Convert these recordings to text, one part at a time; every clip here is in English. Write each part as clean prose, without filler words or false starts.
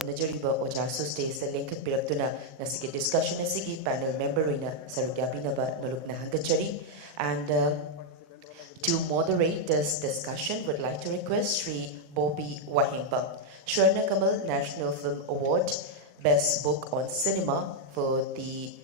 Najariba Ojasu stays the link Piraktuna Nasiki discussion Asigi panel member in Sarugabinaba Nulukna Hangachari. And to moderate this discussion, would like to request Shri Bobby Wahengbam, Swarna Kamal National Film Award, Best Book on Cinema for the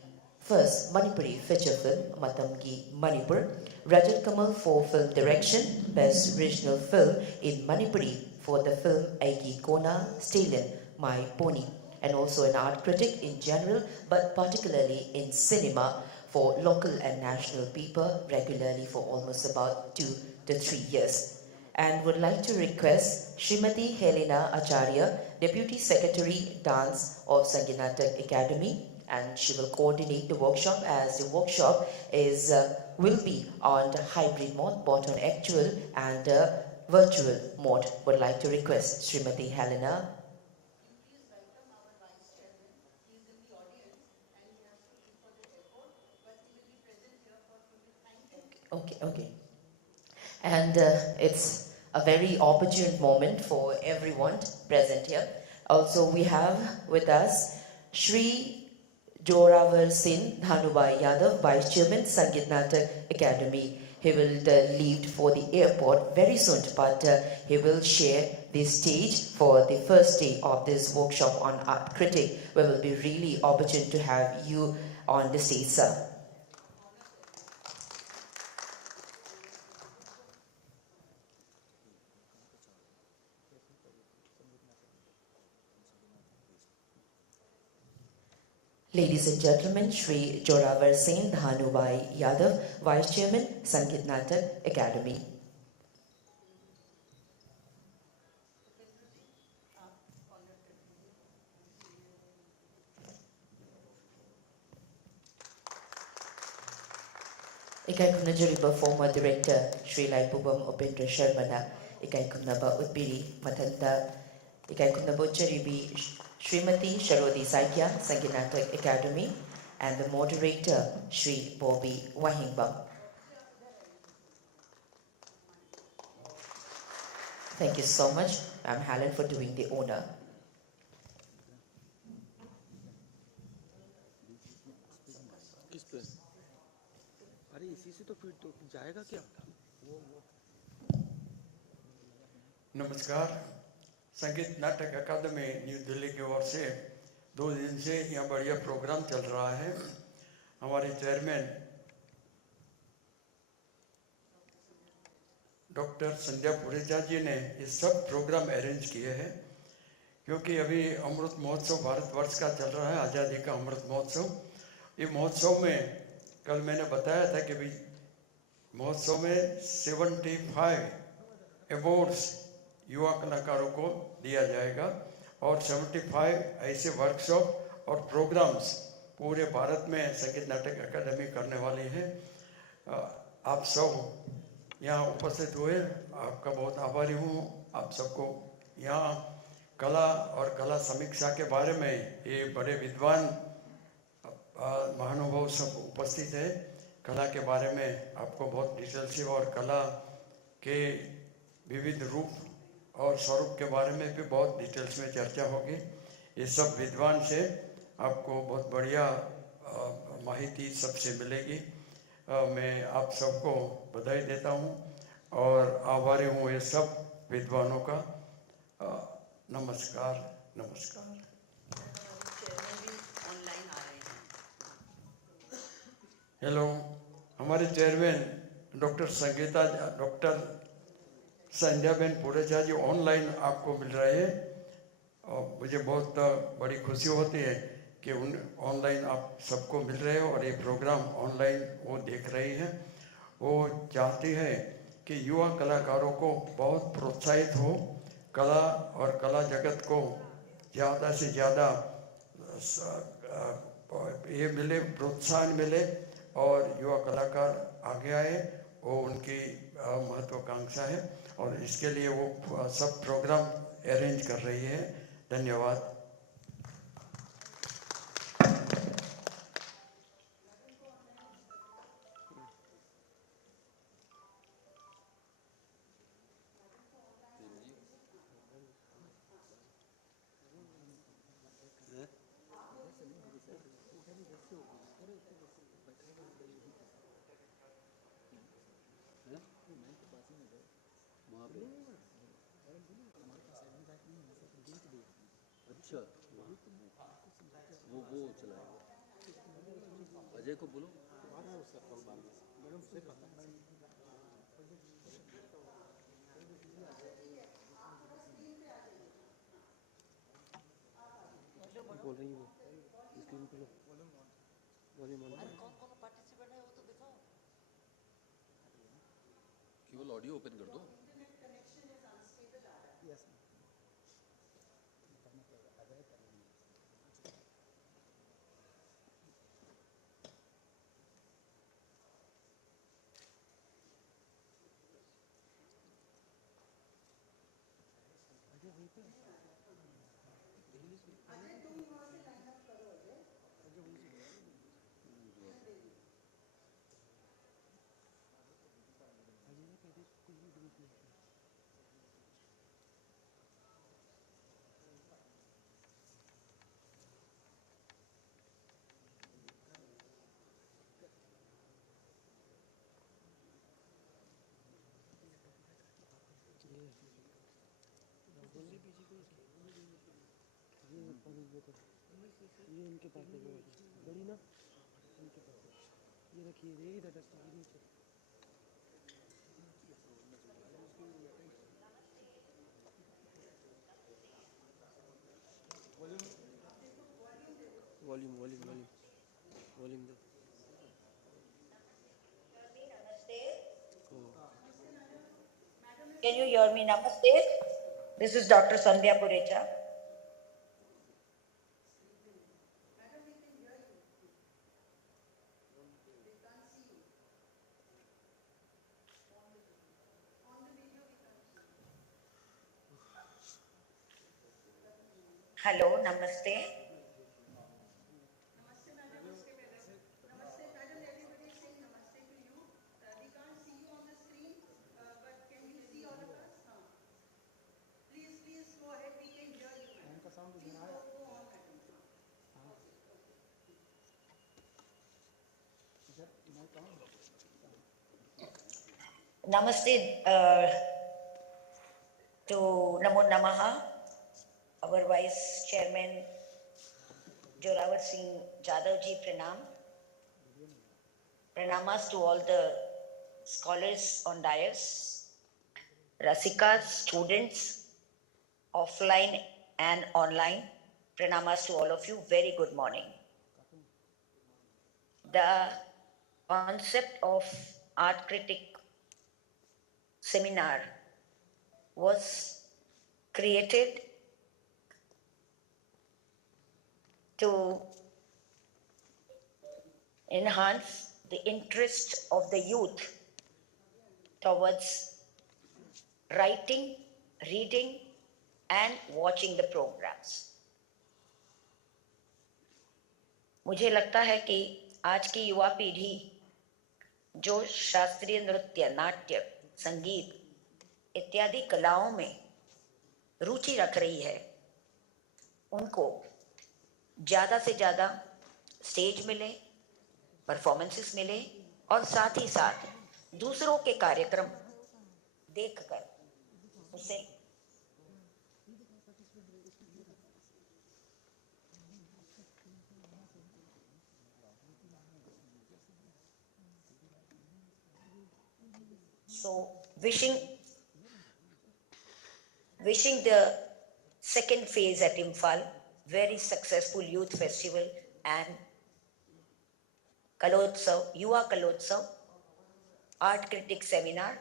first Manipuri feature film, Matamgi Manipur, Rajat Kamal for film direction, Best Regional Film in Manipuri for the film Aiki Kona Stalin, My Pony, and also an art critic in general, but particularly in cinema for local and national people regularly for almost about 2 to 3 years. And would like to request Srimati Helena Acharya, Deputy Secretary Dance of Sangeet Natak Academi, and she will coordinate the workshop, as the workshop is will be on the hybrid mode, both on actual and virtual mode. Would like to request Srimati Helena. Okay. And it's a very opportune moment for everyone present here. Also, we have with us Shri Joravar Singh Dhanubai Yadav, Vice Chairman, Sangeet Natak Academy. He will leave for the airport very soon, but he will share the stage for the first day of this workshop on art critic. We will be really opportune to have you on the stage, sir. Ladies and gentlemen, Shri Joravar Singh Dhanubai Yadav, Vice Chairman, Sangeet Natak Academy. Ikai Kunajariba former director, Shri Laipubam Upendra Sharmana, Ikai Kunaba Utbiri, Matanda, Ikai Kunabo Charibi, Srimati Sharodi Saikia, Sangeet Natak Academy, and the moderator, Shri Bobby Wahengbam. Thank you so much, Ma'am Helen, for doing the honor. नमस्कार। संगीत नाटक अकादमी new Delhi की ओर से 2 दिन से यहाँ बढ़िया programme चल रहा है। हमारे चेयरमैन डॉक्टर संध्या पुरेजा जी ने ये सब प्रोग्राम अरेंज किए हैं, क्योंकि अभी अमृत महोत्सव भारतवर्ष का चल रहा है, आज़ादी का अमृत महोत्सव। ये महोत्सव में कल मैंने बताया था कि भी महोत्सव में 75 अवार्ड्स युवा कलाकारों को दिया जाएगा और 75 ऐसे वर्कशॉप और प्रोग्राम्स पूरे भारत में संगीत नाटक अकादमी करने वाली है। आप सब यहाँ उपस्थित हुए, आपका बहुत आभारी हूँ। आप सबको यहाँ कला और कला समीक्षा के बारे में ये बड़े विद्वान महानुभाव सब उपस्थित है। कला के बारे में आपको बहुत डिटेल से और कला के विविध रूप और स्वरूप के बारे में भी बहुत डिटेल्स में चर्चा होगी। ये सब विद्वान से आपको बहुत बढ़िया माहिती सबसे मिलेगी। मैं आप सबको बधाई देता हूँ और आभारी हूँ ये सब विद्वानों का। नमस्कार नमस्कार। हेलो, हमारे चेयरमैन डॉक्टर संध्याबेन पुरेजा जी ऑनलाइन आपको मिल रहे हैं और मुझे बहुत बड़ी खुशी होती है कि उन ऑनलाइन आप सबको मिल रहे हो और ये प्रोग्राम ऑनलाइन वो देख रही हैं। वो चाहती है कि युवा कलाकारों को बहुत प्रोत्साहित हो, कला और कला जगत को ज़्यादा से ज़्यादा ये मिले, प्रोत्साहन मिले और युवा कलाकार आगे आए, वो उनकी महत्वाकांक्षा है और इसके लिए वो सब प्रोग्राम अरेंज कर रही है। धन्यवाद। अच्छा वो चलाएगा अजय को बोलो बोल रही वो स्क्रीन पे लो वॉल्यूम ऑन कौन पार्टिसिपेंट है वो तो दिखाओ केवल ऑडियो ओपन कर दो ये इनके पास बड़ी ना इनके पास ये रखिए ये इधर रखिए नीचे वॉल्यूम वॉल्यूम वॉल्यूम वॉल्यूम दो Can you hear me? Namaste. This is Dr. Sandhya Purecha. Hello, Namaste. Namaste to Namo Namaha, our Vice Chairman Jorawar Singh Jadhav ji, Pranam. Pranamas to all the scholars on dais, Rasikas, students, offline and online. Pranamas to all of you. Very good morning. The concept of art critic seminar was created to enhance the interest of the youth towards writing, reading, and watching the programs. मुझे लगता है कि आज की युवा पीढ़ी जो शास्त्रीय नृत्य, नाट्य, संगीत इत्यादि कलाओं में रुचि रख रही है, उनको ज़्यादा से ज़्यादा स्टेज मिले, परफॉर्मेंसेस मिले और साथ ही साथ दूसरों के कार्यक्रम देखकर उसे wishing the second phase at Imphal, very successful youth festival and Kalotsav, Yuva Kalotsav, art critic seminar.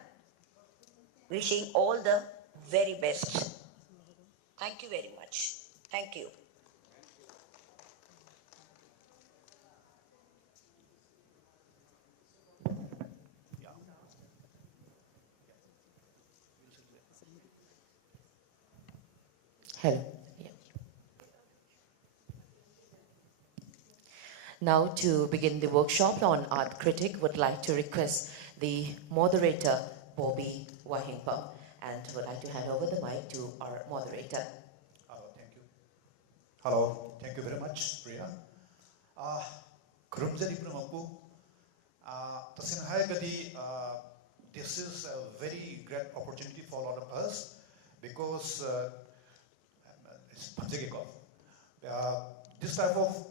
Wishing all the very best. Thank you very much. Thank you. Hello. Yeah. Now to begin the workshop on art critic, would like to request the moderator, Bobby Wahengbam, and would like to hand over the mic to our moderator. Hello, thank you. Hello, thank you very much, Priya. Kurumjari Pramampu, Tasin Hayagadi, this is a very great opportunity for a lot of us because it's Panjagikov. This type of,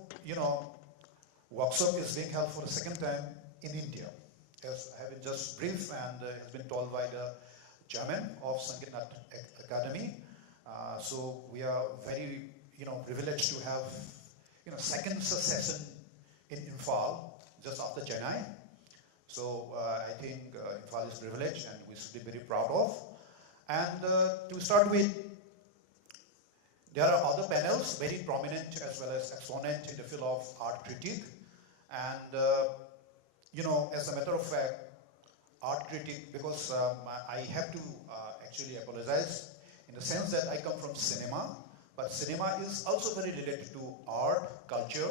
workshop is being held for the second time in India. As I have been just brief and has been told by the chairman of Sangeet Natak Akademi. So we are very, privileged to have, second session in Imphal just after Chennai. So I think Imphal is privileged and we should be very proud of. And to start with, there are other panels, very prominent as well as exponent in the field of art critique. And, as a matter of fact, art critique, because I have to actually apologize in the sense that I come from cinema, but cinema is also very related to art, culture,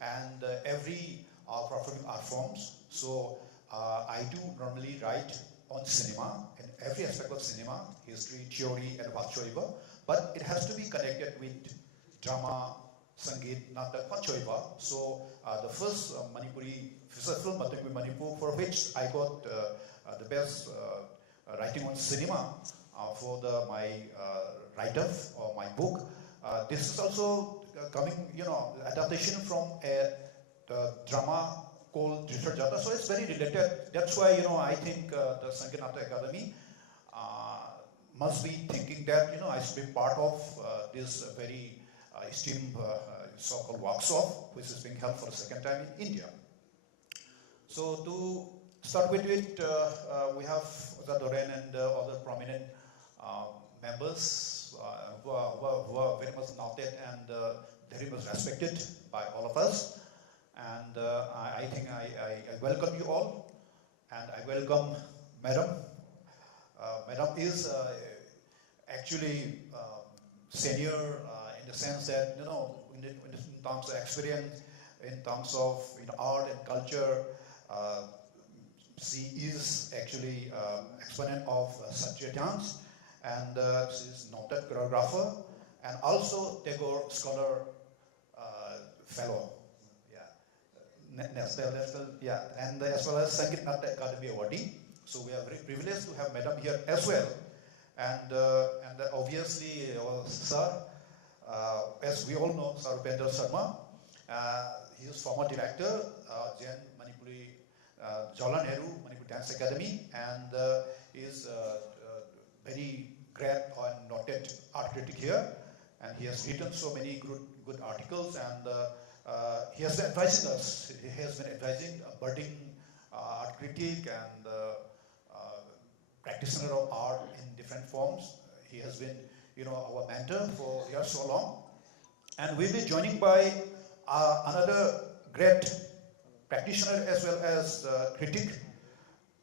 and every performing art forms. So I do normally write on cinema, in every aspect of cinema, history, theory, and whatsoever, but it has to be connected with drama, Sangeet Natak Akademi. So the first Manipuri film, Manipur, for which I got the best writing on cinema for my write-up or my book. This is also coming, adaptation from a drama called Research Jata. So it's very related. That's why, I think the Sangeet Natak Akademi must be thinking that, I should be part of this very esteemed so-called workshop, which is being held for the second time in India. So to start with it, we have Azadi and other prominent members who are very much noted and very much respected by all of us. And I think I welcome you all, and I welcome Madam. Madam is actually senior in the sense that, in terms of experience, in terms of art and culture, she is actually exponent of Satya dance, and she is noted choreographer and also Tagore Scholar Fellow. National, and as well as Sangeet Natak Akademi awardee. So we are very privileged to have Madam here as well. And obviously, sir, as we all know, Sir Upendra Sharma, he is former director, Jain Manipuri Jawaharlal Nehru Manipur Dance Academy, and is very great and noted art critic here. And he has written so many good articles, and he has been advising us. He has been advising budding art critic and practitioner of art in different forms. He has been, our mentor for years so long. And we'll be joining by another great practitioner as well as critic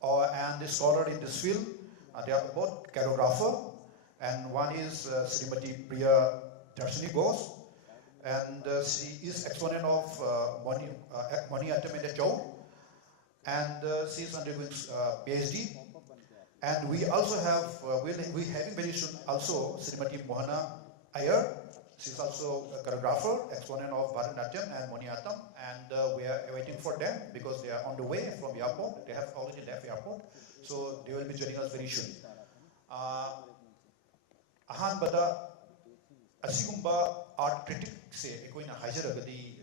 and a scholar in this field. They are both choreographer, and one is Srimati Priyadarshini Ghosh, and she is exponent of Mohana and she is undergoing PhD. And we also have, we having very soon also Srimati Mohana Iyer. She's also a choreographer, exponent of Bharatanatyam and Moniatam, and we are waiting for them because they are on the way from airport. They have already left airport, so they will be joining us very soon. Ahanbada asigumba art critic se ekoina hajaragadi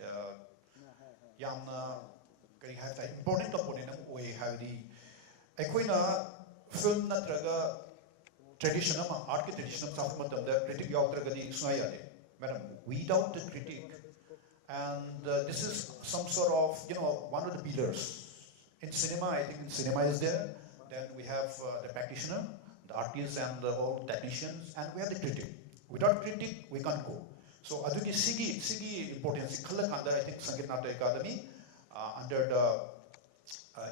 yamna kari hai important component am oi havdi ekoina film natraga tradition ama art ki tradition am saf matamda critic yautragadi sunaya de madam without the critic, and this is some sort of one of the pillars in cinema. I think in cinema is there, then we have the practitioner, the artists and all technicians, and we have the critic. Without critic, we can't go. So, aduki sigi importance khalakanda. I think Sangeet Natak Akademi, under the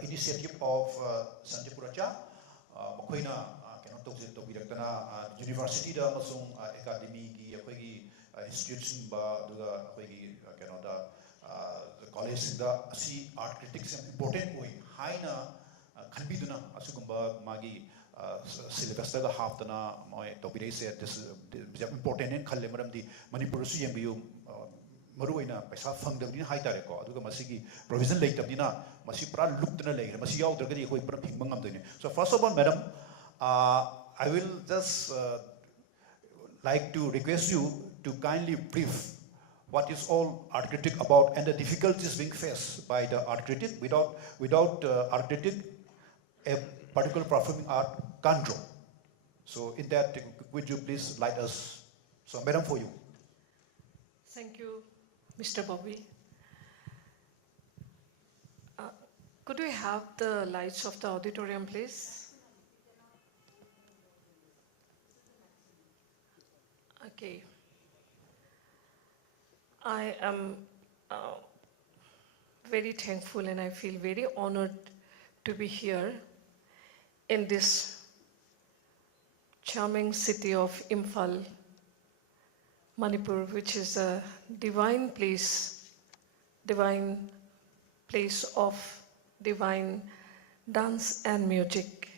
initiative of Sanjay Puracha, makoina cannot talk to bidaktana university da masung academy ki akoigi institution ba duga akoigi Canada college da asi art critics important way haina khanbiduna asugumba magi syllabus da haftana moi topirei se this is important in khalle maram di Manipur su yembiu maruina paisa phangdabni haitare ko aduga masigi provision leitabnina masi pra luptana leire masi yaudragadi koi pra phingba ngamdene. So first of all, madam, I will just like to request you to kindly brief what is all art critic about and the difficulties being faced by the art critic. Without art critic, a particular performing art can't grow. So in that, would you please light us? So madam, for you. Thank you, Mr. Bobby. Could we have the lights of the auditorium, please? Okay. I am very thankful and I feel very honored to be here in this charming city of Imphal, Manipur, which is a divine place of divine dance and music.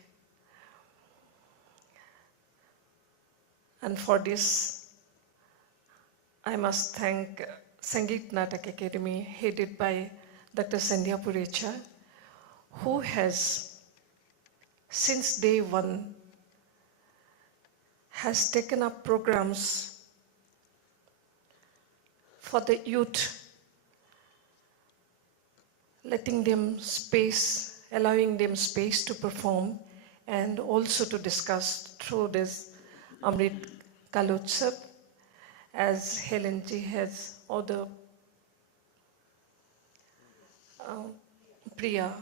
And for this, I must thank Sangeet Natak Akademi, headed by Dr. Sandhya Purecha, who has, since day one, has taken up programs for the youth, letting them space, allowing them space to perform and also to discuss through this Amrit Kalotsav, as Helen ji has, or the Priya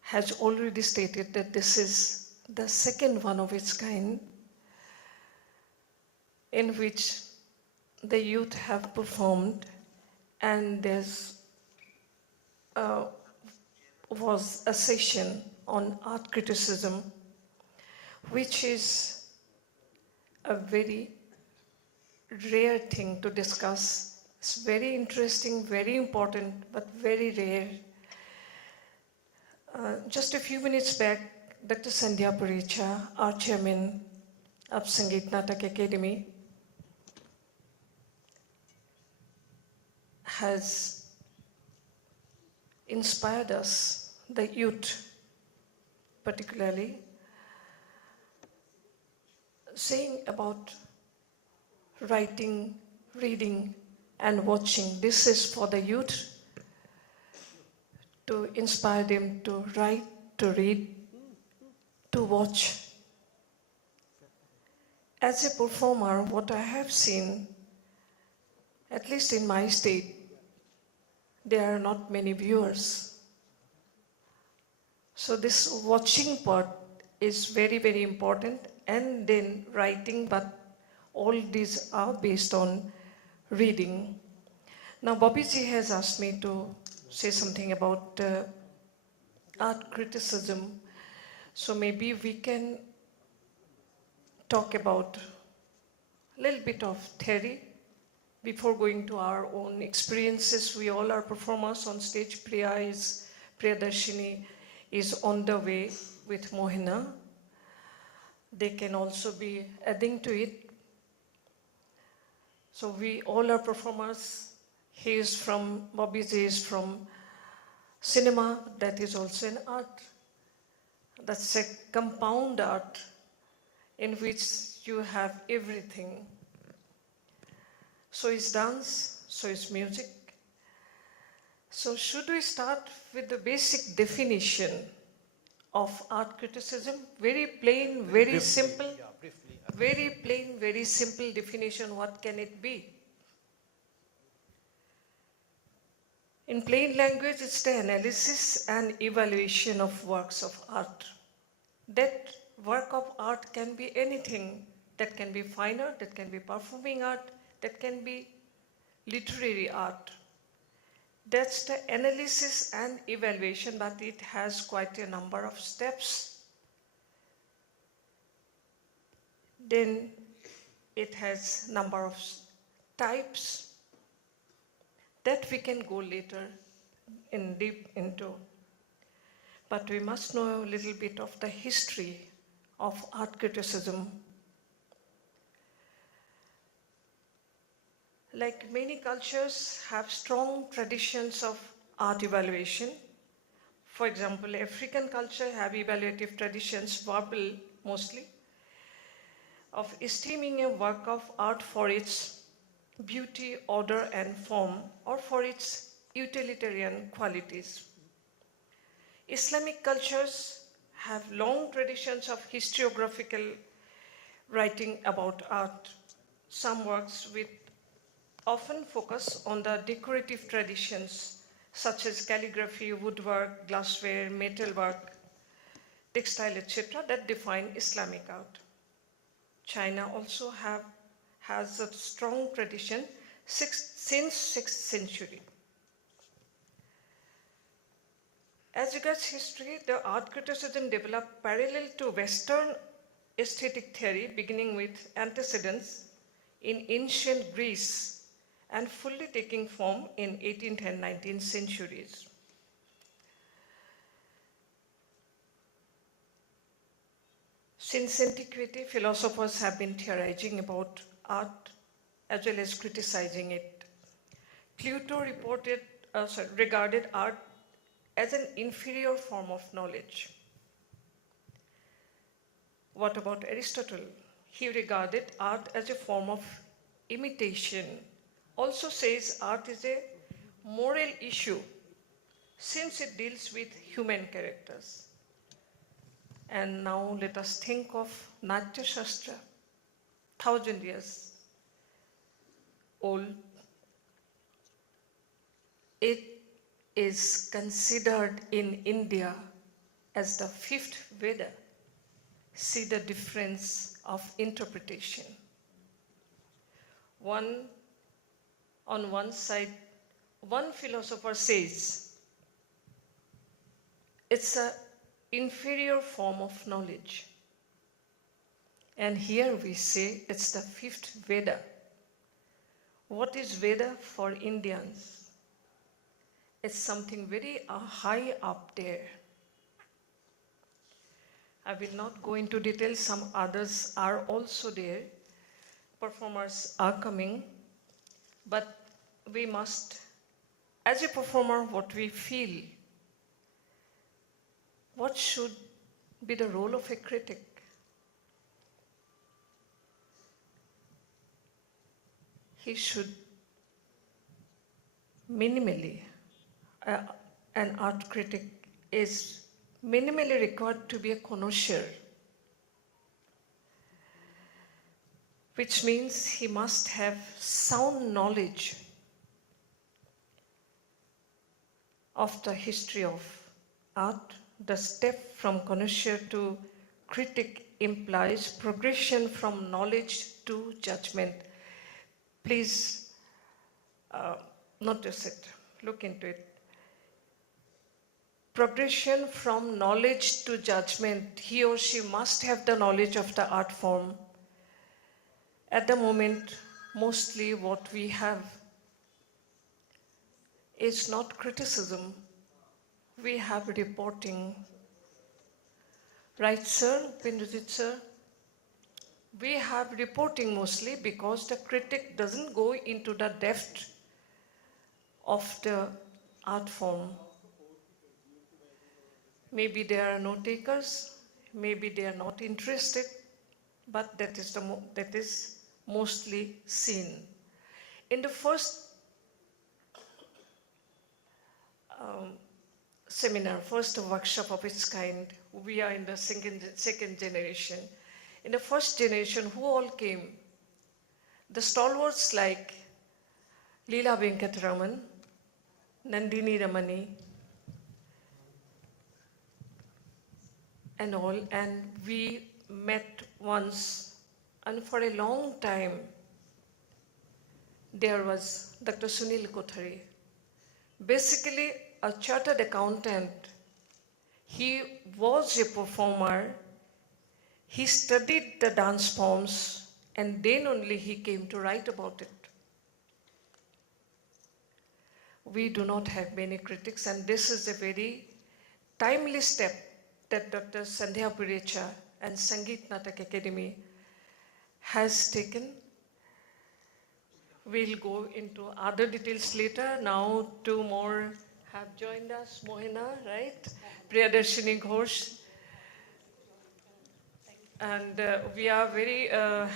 has already stated that this is the second one of its kind in which the youth have performed, and there's was a session on art criticism, which is a very rare thing to discuss. It's very interesting, very important, but very rare. Just a few minutes back, Dr. Sandhya Purecha, our chairman of Sangeet Natak Akademi, has inspired us, the youth particularly, saying about writing, reading, and watching. This is for the youth, to inspire them to write, to read, to watch. As a performer, what I have seen, at least in my state, there are not many viewers. So this watching part is very, very important, and then writing, but all these are based on reading. Now, Bobby ji has asked me to say something about art criticism. So maybe we can talk about a little bit of theory before going to our own experiences. We all are performers on stage. Priyadarshini is on the way with Mohana. They can also be adding to it. So we all are performers. Bobby Ji is from cinema, that is also an art. That's a compound art in which you have everything. So is dance, so is music. So should we start with the basic definition of art criticism? Very plain, very simple. Very plain, very simple definition. What can it be? In plain language, it's the analysis and evaluation of works of art. That work of art can be anything. That can be fine art, that can be performing art, that can be literary art. That's the analysis and evaluation, but it has quite a number of steps. Then it has number of types that we can go later in deep into. But we must know a little bit of the history of art criticism. Like many cultures have strong traditions of art evaluation. For example, African culture have evaluative traditions, verbal mostly, of esteeming a work of art for its beauty, order, and form, or for its utilitarian qualities. Islamic cultures have long traditions of historiographical writing about art. Some works with often focus on the decorative traditions such as calligraphy, woodwork, glassware, metalwork, textile, etc. that define Islamic art. China also has a strong tradition since 6th century. As regards history, the art criticism developed parallel to Western aesthetic theory, beginning with antecedents in ancient Greece and fully taking form in 18th and 19th centuries. Since antiquity, philosophers have been theorizing about art as well as criticizing it. Plato regarded art as an inferior form of knowledge. What about Aristotle? He regarded art as a form of imitation. Also says art is a moral issue since it deals with human characters. And now let us think of Natya Shastra, 1,000 years old. It is considered in India as the fifth Veda. See the difference of interpretation. On one side, one philosopher says it's an inferior form of knowledge. And here we say it's the fifth Veda. What is Veda for Indians? It's something very high up there. I will not go into detail, some others are also there. Performers are coming, but we must, as a performer, what we feel, what should be the role of a critic? He should minimally, an art critic is minimally required to be a connoisseur, which means he must have sound knowledge of the history of art. The step from connoisseur to critic implies progression from knowledge to judgment. Please notice it, look into it. Progression from knowledge to judgment. He or she must have the knowledge of the art form. At the moment, mostly what we have is not criticism. We have reporting. Right, sir? Pindrajit, sir? We have reporting mostly because the critic doesn't go into the depth of the art form. Maybe there are no takers, maybe they are not interested, but that is mostly seen. In the first seminar, first workshop of its kind, we are in the second generation. In the first generation, who all came? The stalwarts like Leela Venkataraman, Nandini Ramani, and all, and we met once, and for a long time, there was Dr. Sunil Kothari, basically a chartered accountant. He was a performer, he studied the dance forms, and then only he came to write about it. We do not have many critics, and this is a very timely step that Dr. Sandhya Purecha and Sangeet Natak Akademi has taken. We'll go into other details later. Now, two more have joined us. Mohana, right? Priyadarshini Ghosh. And we are very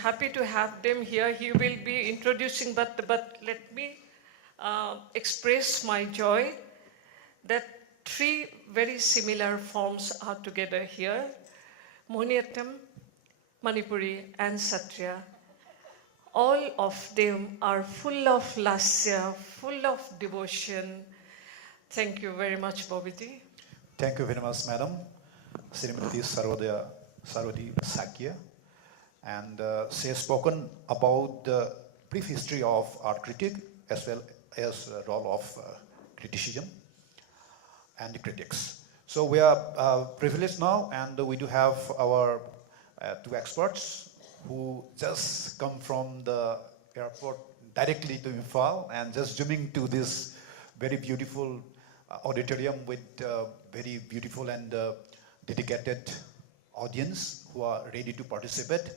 happy to have them here. He will be introducing, but let me express my joy that three very similar forms are together here. Mohiniyattam, Manipuri and Satriya. All of them are full of lasya, full of devotion. Thank you very much, Bobiji. Thank you very much, Madam. Srimati Sharodi Saikia. And she has spoken about the brief history of art critic as well as the role of criticism and the critics. So we are privileged now, and we do have our two experts who just come from the airport directly to Imphal and just zooming to this very beautiful auditorium with very beautiful and dedicated audience who are ready to participate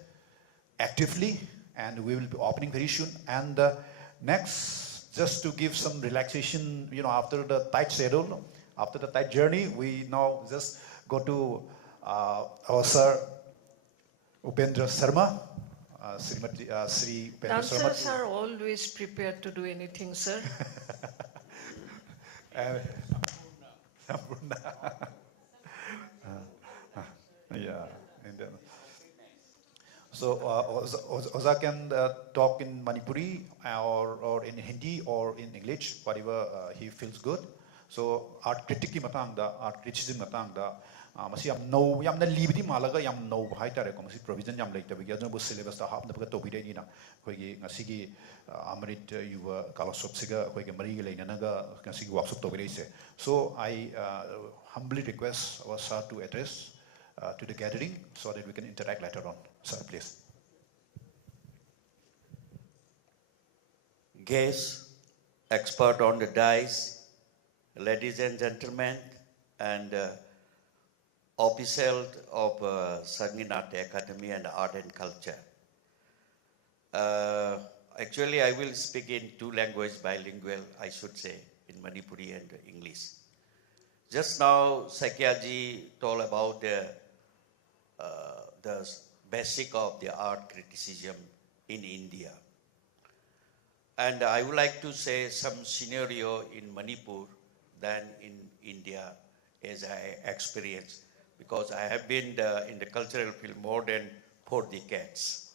actively, and we will be opening very soon. And next, just to give some relaxation, after the tight schedule, after the tight journey, we now just go to our sir Upendra Sharma, Sri Upendra Dancers Sharma. are always prepared to do anything, sir. Yeah. So Oza can talk in Manipuri or in Hindi or in English, whatever he feels good. So art critic ki matang da, art criticism matang da, masi yam no yam na libdi malaga yam no hai tare ko masi provision yam like tabi yadno bu syllabus ta hap na ba to bi ni na koi gi ngasi gi Amrit Yuva Kalotsav siga koi gi mari gi leina na ga ngasi gi workshop to bi se. So I humbly request our sir to address to the gathering so that we can interact later on. Sir, please. Guests, expert on the dice, ladies and gentlemen, and officials of Sangeet Natak Akademi and Art and Culture. Actually, I will speak in two languages, bilingual, I should say, in Manipuri and English. Just now, Saikia ji told about the basic of the art criticism in India. And I would like to say some scenario in Manipur than in India as I experienced, because I have been in the cultural field more than 4 decades.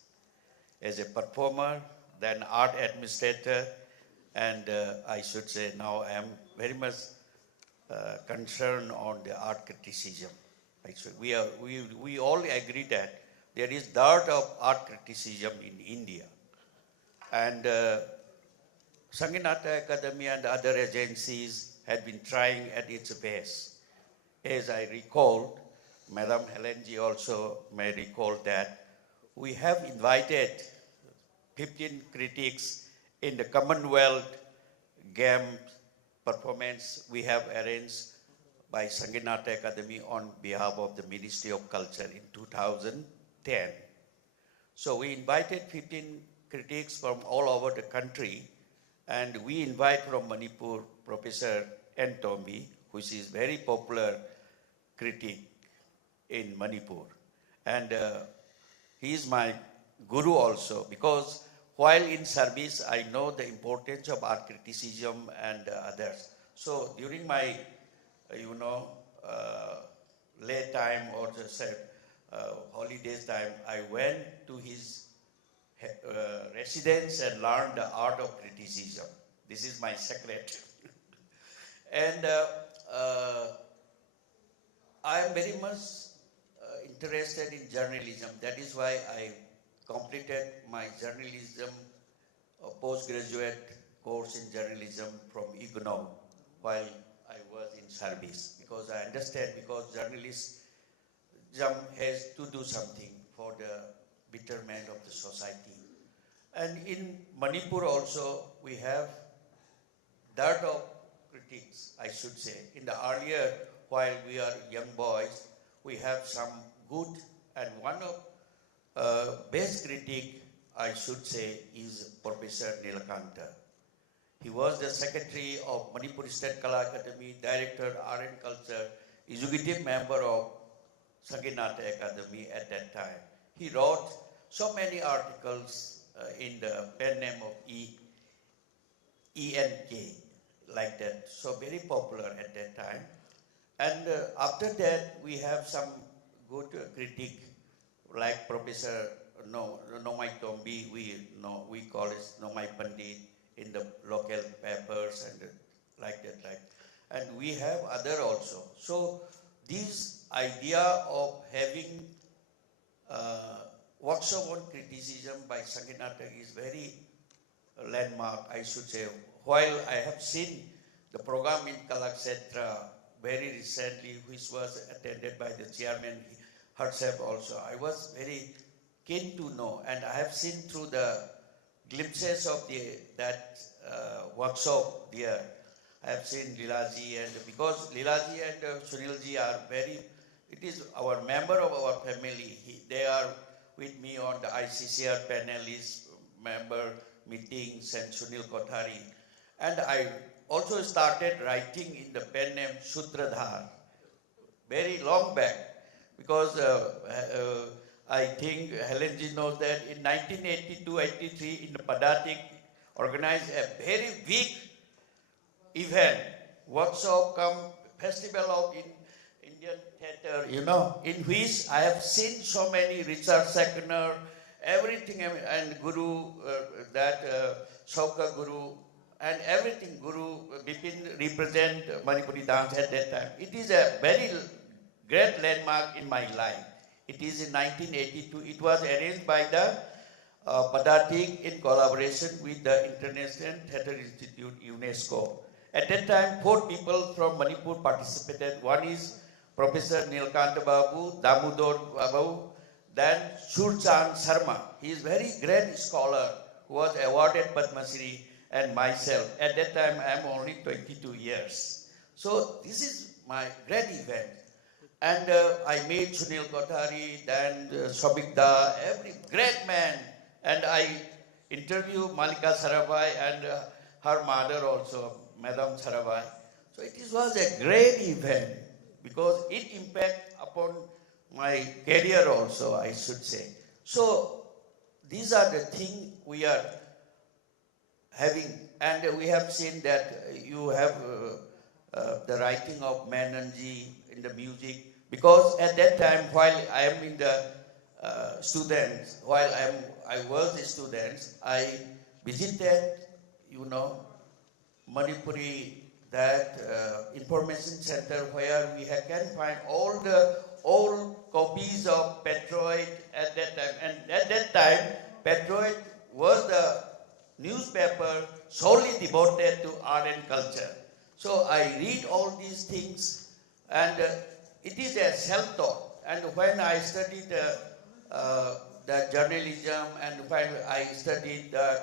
As a performer, then art administrator, and I should say now I am very much concerned on the art criticism. Actually, we all agree that there is dearth of art criticism in India. And Sangeet Natak Akademi and other agencies had been trying at its best. As I recall, Madam Helen ji also may recall that we have invited 15 critics in the Commonwealth Games performance we have arranged by Sangeet Natak Akademi on behalf of the Ministry of Culture in 2010. So we invited 15 critics from all over the country, and we invite from Manipur Professor N. Tombi, which is very popular critic in Manipur. And he is my guru also, because while in service, I know the importance of art criticism and others. So during my late time or just holidays time, I went to his residence and learned the art of criticism. This is my secret. And I am very much interested in journalism. That is why I completed my journalism postgraduate course in journalism from IGNOU while I was in service, because I understand, because journalism has to do something for the betterment of the society. And in Manipur also, we have dearth of critics, I should say. In the earlier, while we are young boys, we have some good, and one of best critic I should say, is Professor Nilakanta. He was the secretary of Manipur State Kala Akademi, director Art and Culture, executive member of Sangeet Natak Akademi at that time. He wrote so many articles in the pen name of ENK, like that. So very popular at that time. And after that, we have some good critic, like Professor Nomai Tombi, we call it Nomai Pandit in the local papers and like that. And we have other also. So this idea of having workshop on criticism by Sangeet Natak is very landmark, I should say. While I have seen the program in Kalakshetra very recently, which was attended by the chairman herself also, I was very keen to know, and I have seen through the glimpses of that workshop there. I have seen Lilaji, and because Lilaji and Sunilji are it is our member of our family. They are with me on the ICCR panelist member meetings and Sunil Kothari. And I also started writing in the pen name Sutradhar, very long back, because I think Helen ji knows that in 1982-83 in the Padatik organized a very big event, workshop come festival of Indian theatre, in which I have seen so many Richard Sackner, everything, and Guru, Sauka Guru, and everything Guru Bipin represent Manipuri dance at that time. It is a very great landmark in my life. It is in 1982. It was arranged by the Padatik in collaboration with the International Theatre Institute, UNESCO. At that time, 4 people from Manipur participated. One is Professor Nilkanta Babu, Damodar Babu, then Surchan Sharma. He is very great scholar who was awarded Padma Shri, and myself. At that time, I am only 22 years. So this is my great event. And I met Sunil Kothari, then Sobikda, every great man. And I interviewed Malika Sarabhai and her mother also, Madam Sarabhai. So it was a great event because it impacted upon my career also, I should say. So these are the things we are having, and we have seen that you have the writing of Menonji in the music, because at that time, while I am in the students, while I was a student, I visited, Manipuri, that information center where we can find all the old copies of Patriot at that time. And at that time, Patriot was the newspaper solely devoted to art and culture. So I read all these things, and it is a self-taught. And when I studied the journalism, and when I studied the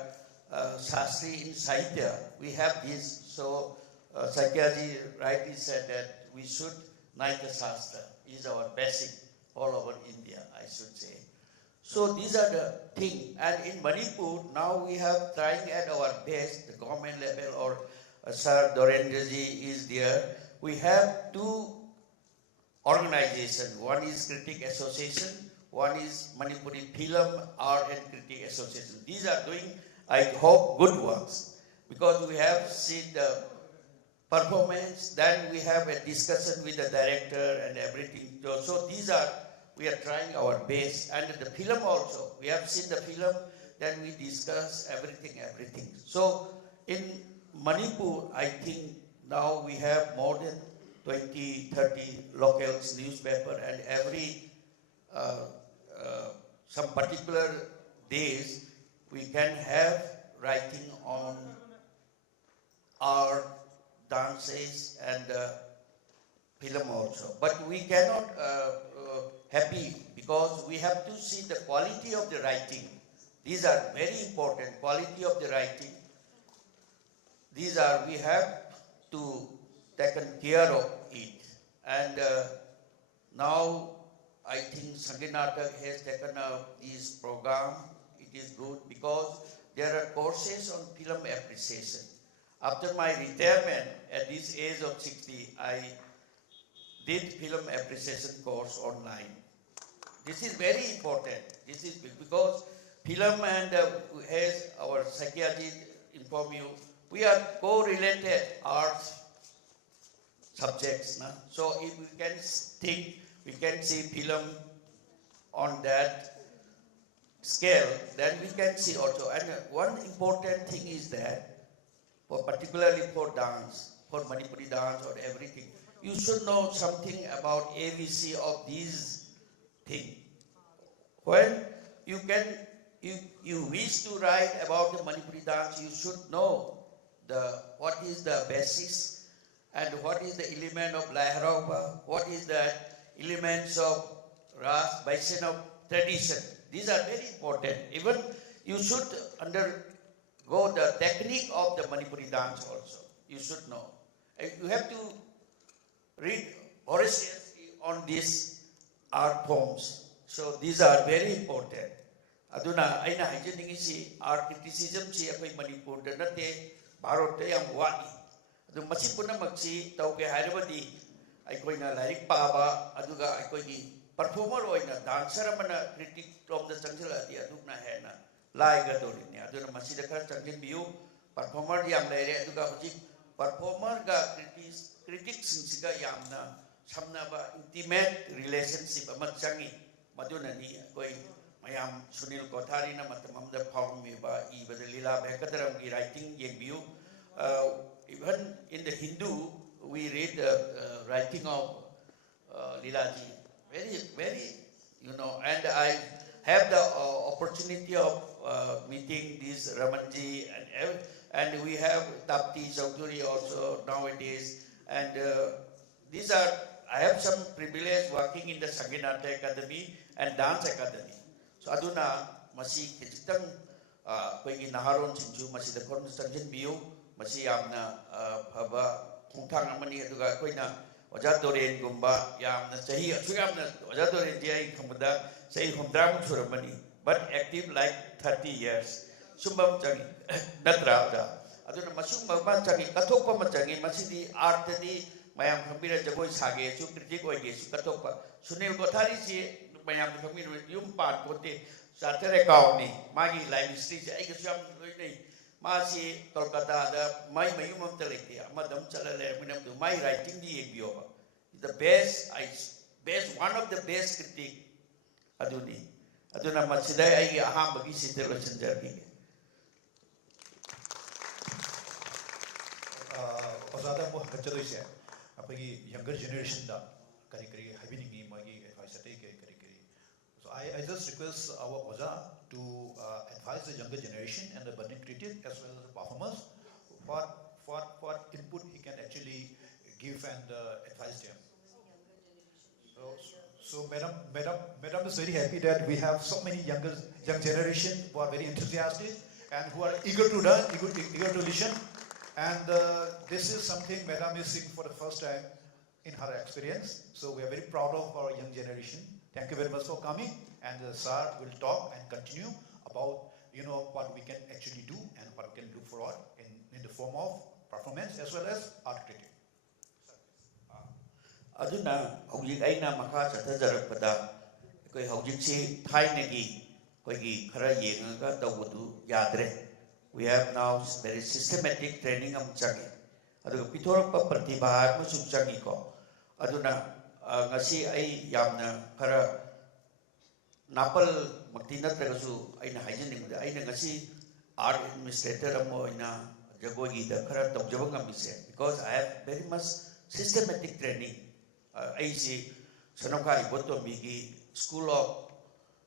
Shastri in Saikia, we have this. So Saikia ji rightly said that we should Naika Shastra is our basic all over India, I should say. So these are the things. And in Manipur, now we have trying at our best, the government level, or Sir Dorendraji is there. We have 2 organizations. One is Critic Association, one is Manipuri Film Art and Critic Association. These are doing, I hope, good works, because we have seen the performance, then we have a discussion with the director and everything. So we are trying our best. And the film also, we have seen the film, then we discuss everything. So in Manipur, I think now we have more than 20, 30 local newspaper, and every some particular days we can have writing on art, dances, and film also. But we cannot happy, because we have to see the quality of the writing. These are very important, quality of the writing. We have to take care of it. And now I think Sangeet Natak has taken up this program. it is good because there are courses on film appreciation. After my retirement at this age of 60, I did film appreciation course online. This is very important. This is big because film and as our Saikia inform you, we are co-related arts subjects. Na? So if we can think, we can see film on that scale, then we can see also. And one important thing is that, for particularly for dance, for Manipuri dance or everything, you should know something about ABC of these things. When you wish to write about the Manipuri dance, you should know what is the basis and what is the element of Laharauba, what is the elements of Ras, Vaishnav tradition. These are very important. Even you should undergo the technique of the Manipuri dance also. You should know. You have to read Horace on these art forms. So these are very important. Aduna aina haijaningi si art criticism si akai Manipur da nate Bharat yam wani. Adu masi punamak si tauke hairabadi aikoina lairik paba aduga aikoigi performer oina dancer amana critic from the changila di aduna hena laiga dorini aduna masi da khara changin biu performer yam laire aduga hoji performer ga critics singa yamna samnaba intimate relationship ama changi maduna ni koi mayam Sunil Kothari na matamamda phawmiba ibada lila bhekadaram gi writing yengbiu. Even in the Hindu we read writing of Lilaji, very and I have the opportunity of meeting these Ramanji and we have Tapti Chaudhuri also nowadays, and these are, I have some privilege working in the Sangeet Natak Akademi and Dance Academy. So aduna masi kitang koigi naharon chinju masi the kon sanjin biu masi yamna phaba khungthang amani aduga koina oja doren gumba yamna sahi yamna oja doren jai khambada sahi humdram suramani, but active like 30 years sumbam changi natra da aduna masung magban changi kathokpa machangi masidi art di mayam khambira jagoi sage su critic oige su kathokpa Sunil Kothari si mayam khambira yum pan pote Saturday County, Maggie Live Street, I guess Masi, Kolkata, the my Mayum Teleki, Madam Chalale, my writing the Ebioba. The best, one of the best critic Aduni. Aduna Machida, I am Bagisi Television Derby. Azada Mohana, a younger generation, Karikari, Habini, Magi, advice take So I just request our Oza to advise the younger generation and the budding critic as well as the performers for input he can actually give and advise them. So Madam is very happy that we have so many young generation who are very enthusiastic and who are eager to learn, eager to listen. And this is something Madam is seeing for the first time in her experience. So we are very proud of our young generation. Thank you very much for coming, and sir will talk and continue about what we can actually do and what we can look forward in the form of performance as well as art critic. Aduna hojik aina makha chathajarakpada koi hojik si thainagi koigi khara yengaga tawudu yadre. We have now very systematic training am changi aduga pithorakpa pratibha amu su changi ko aduna ngasi ai yamna khara napal makti natragasu aina haijening da aina ngasi art administrator amo ina jagogi da khara tawjabanga mise because I have very much systematic training. I see Sanokai Boto Migi School of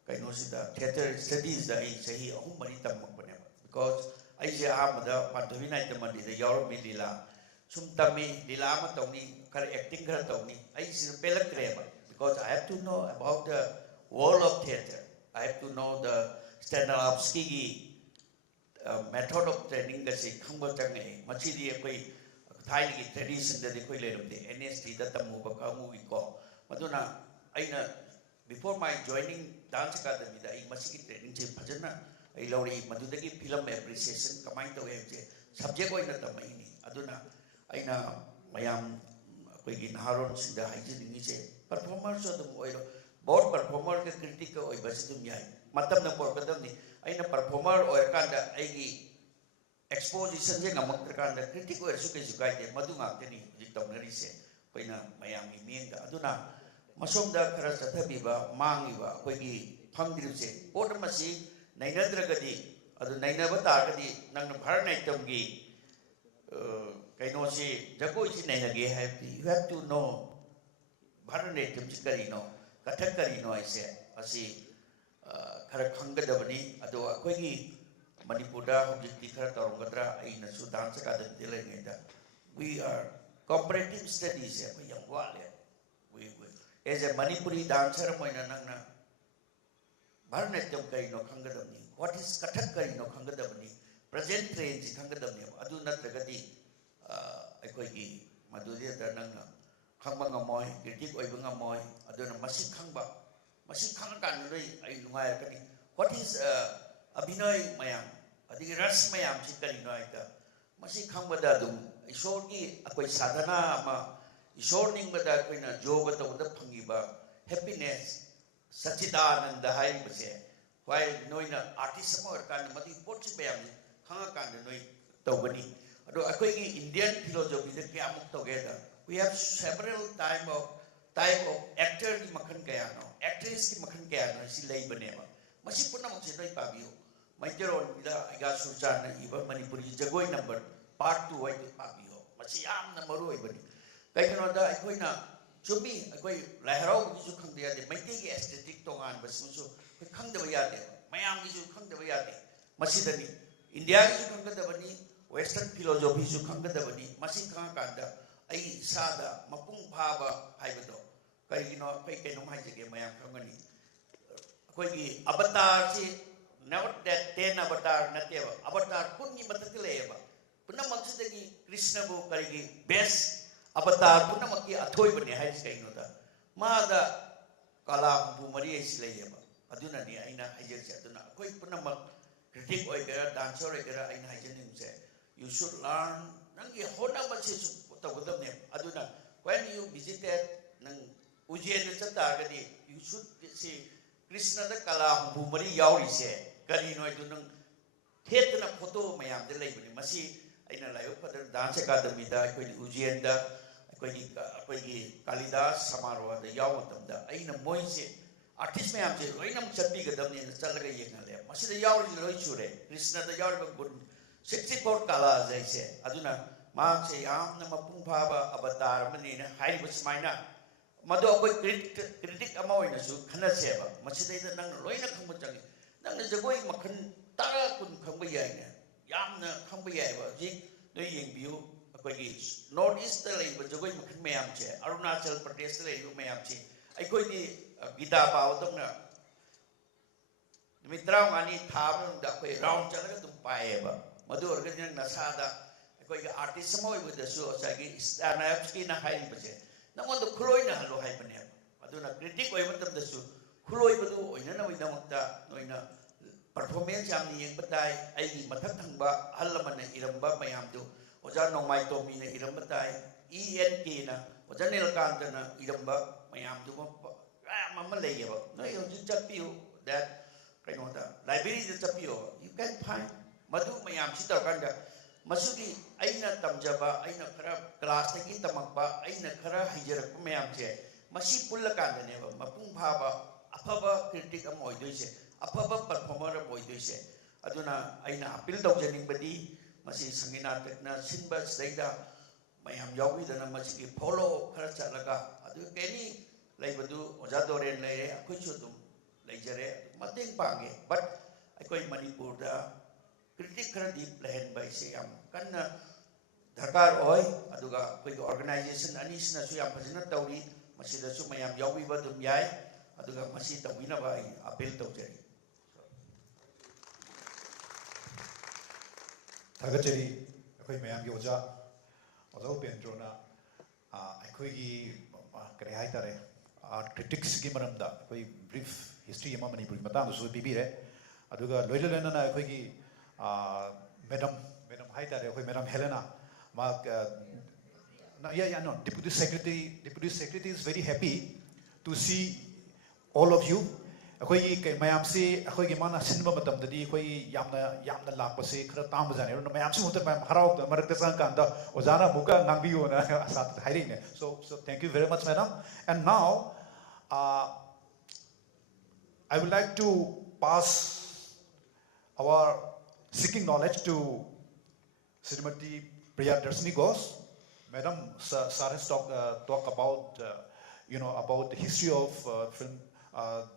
Kainosida Theatre Studies da I sahi ahumari tamakbane because I see Amada Pantavina Tamadi the Europe Lila Sumtami Lilama Tony acting her Tony. I see Pelak Krema because I have to know about the world of theatre. I have to know the Stanislavski method of training the Sikhambo Tangi, Machidi Thai tradition that they call it, NST that the movie call. Madonna, before my joining Dance Academy, the Masiki training Pajana, ai lori madudagi film appreciation kamai to je subject oina tamaini aduna aina mayam koigi naharon sida haijini je performer so dum oiro board performer ke critic oi basidum yai matam na por kadam ni aina performer oir kanda aigi exposition je ngamak kanda critic oir su ke jukai de madu ngak ni jiktam nari se koina mayam mi mienga aduna masomda khara sathabiba mangiba koigi phangdiru se order masi nainadragadi adu nainaba targadi nang bharanaitam gi kaino si jagoi si nainage have you have to know bharanaitam si karino kathak karino aise asi khara khangadabani adu akoigi manipurda hojikti khara tarungadra aina su dance academy de lengeda we are comparative studies ya yang wale we as a manipuri dancer moina nangna Bharanatiyam karino khangadabni. What is Kathak karino khangadabni? Present trends khangadabni. Adu natragadi aikoigi maduriya danangna khangba ngamoy, critic oiba ngamoy, aduna masi khangba. Masi khangkan roi ai lungai kani. What is abhinay mayam? Adigi ras mayam si karino aika. Masi khangba da dum ishor ki akoi sadhana ama ishor ning bada koina yoga tawda phangiba happiness Sachidananda hai base while noina artist more kan mati porch bayam khanga kan noi tawbani ado akoi ki Indian philosophy de kya muk together we have several type of actor ki makhan kaya no actress ki makhan kaya no si lei bane ma masi punna muk se noi pabiyo maiteron ida iga surjan na iba manipuri jagoi number part 2 ai pabiyo masi yam na maru ai bani kai no da akoi na chumi akoi laharau gi su khang de maiti gi aesthetic tongan basu su khang de ya de mayam gi su khang de ya de masi dani india gi su khang de bani western philosophy su khang de bani masi khang ka da ai sada mapung phaba haiba do kai gi no kai no mai je mayam khang ni akoi gi avatar si never that 10 avatar nateva avatar kun ni matak leba punna maksud gi krishna bo kai gi best avatar puna maki athoi bane hai kaino da mada kala bu mari ai silaiba aduna ni aina hajer se aduna koi puna mak critic oi gara dancer oi gara aina hajer ni se you should learn nangi hona ba se ta godam ne aduna when you visited nang ujen cha ta ga di you should see krishna da kala bu mari yauri se kali no du nang thetna photo mayam de lai bani masi aina layo padar dance academy da koi ujen da koigi Kalidas Samaroha da yaw matamda aina moise artist mayam je loinam chatti ga damni na chalaga yengna le masida yaw ri loi chure krishna da yaw ba gun 64 kala jaise aduna ma se yam na mapung pha ba avatar mani na hai ba smaina mado koi critic ama oina su khana se ba masida da nang loina khangba changi nang na jagoi makhan tara kun khangba yai ne yam na khangba yai ba ji noi yengbiu koigi north east da lei ba jagoi makhan mayam che Arunachal Pradesh da lei mayam che ai koi ni gita paw dong na mitrao ngani tham da koi round chala dum pae ba madu orga jin na sa da koi ga artist mo i da su sa gi stanapski na hai ba che na mon do khuloi na halo hai bane madu na critic oi matam da su khuloi ba du oi na na oi da makta noina performance am ni yeng batai ai gi mathak thang ba halaman na iramba mayam du Oja nongmai to mi na iramba tai ENK na oja nelkanta na iramba mayam du ma lei ba no yo ju chapiu that kaino da library de chapiu you can find madu mayam si tar kanda masugi aina tamjaba aina khara class ta ki tamakba aina khara hijar ko mayam che masi pulla kanda ne ba mapung bha ba afaba critic am oi doi se afaba performer am oi doi se aduna aina appeal dau jening badi masi Sangeet Natak na sinba saida mayam yawi dana masi follow khara chalaga adu keni lai badu oja doren lai akoi chu dum lai jare mateng pange but akoi manipur da critic khara di plan by se am kanna dhakar oi aduga koi organization ani sina su yam phajina tawri masi da su mayam yawi ba dum yai aduga masi tawina ba appeal tawjari Thagachari akoi mayam gi oja upentrona akoi gi kare hai tare critics gi maramda akoi brief history ama manipuri matang su bibire aduga loilana na akhoi madam haitare akhoi madam Helena ma no deputy secretary is very happy to see all of you. Akhoi kai mayam se akhoi gi mana sinba matam dadi akhoi yamna lakpa se khara tam bajane no mayam se mutar mayam harau marak ta sang kan da ojana muka ngangbiyo na asat hiring ne. So thank you very much, madam. And now I would like to pass our seeking knowledge to Srimati Priyadarshini Ghosh. Madam, sir has talk about about the history of film,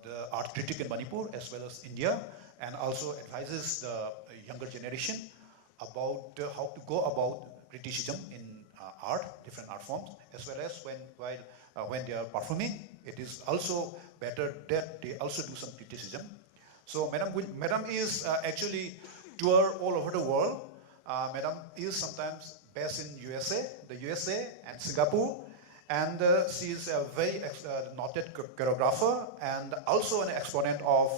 the art critic in Manipur as well as India, and also advises the younger generation about how to go about criticism in art, different art forms, as well as when they are performing. It is also better that they also do some criticism. So Madam is actually tour all over the world. Madam is sometimes based in the USA and Singapore, and she is a very noted choreographer and also an exponent of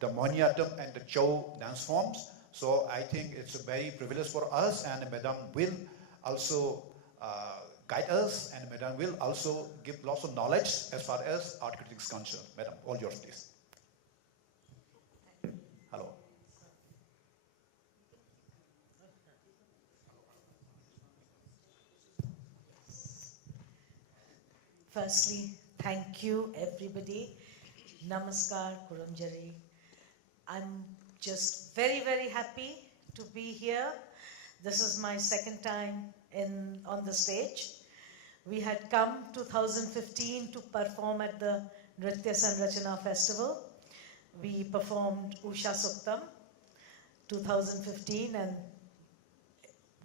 the Mohiniyattam and the Chow dance forms. So I think it's a very privilege for us, and Madam will also guide us, and Madam will also give lots of knowledge as far as art critics is concerned. Madam, all yours, please. Hello. Firstly, thank you everybody. Namaskar, Kuramjari. I'm just very, very happy to be here. This is my second time on the stage. We had come 2015 to perform at the Nritya Sanrachana Festival. We performed Usha Suktam 2015, and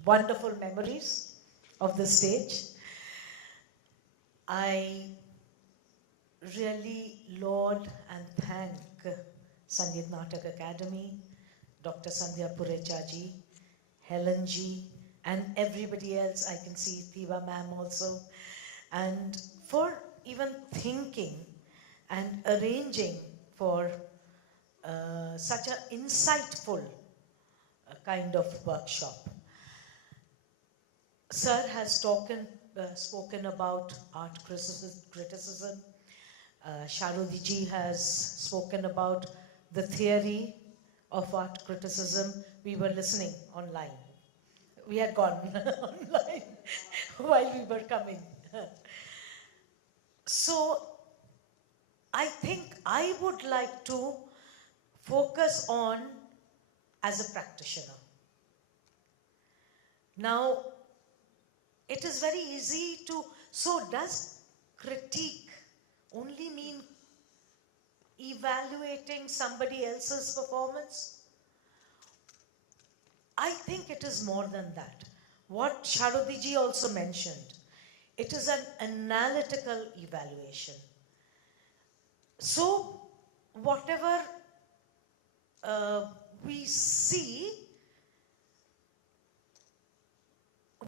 wonderful memories of the stage. I really laud and thank Sangeet Natak Akademi, Dr. Sandhya Purechaji, Helen Ji, and everybody else. I can see Thiva ma'am also, and for even thinking and arranging for such an insightful kind of workshop. Sir has spoken about art criticism. Sharodi ji has spoken about the theory of art criticism. We were listening online. We had gone online while we were coming. So I think I would like to focus on as a practitioner. Now, it is very easy to, so does critique only mean evaluating somebody else's performance? I think it is more than that. What Sharodi ji also mentioned, it is an analytical evaluation. So, whatever we see,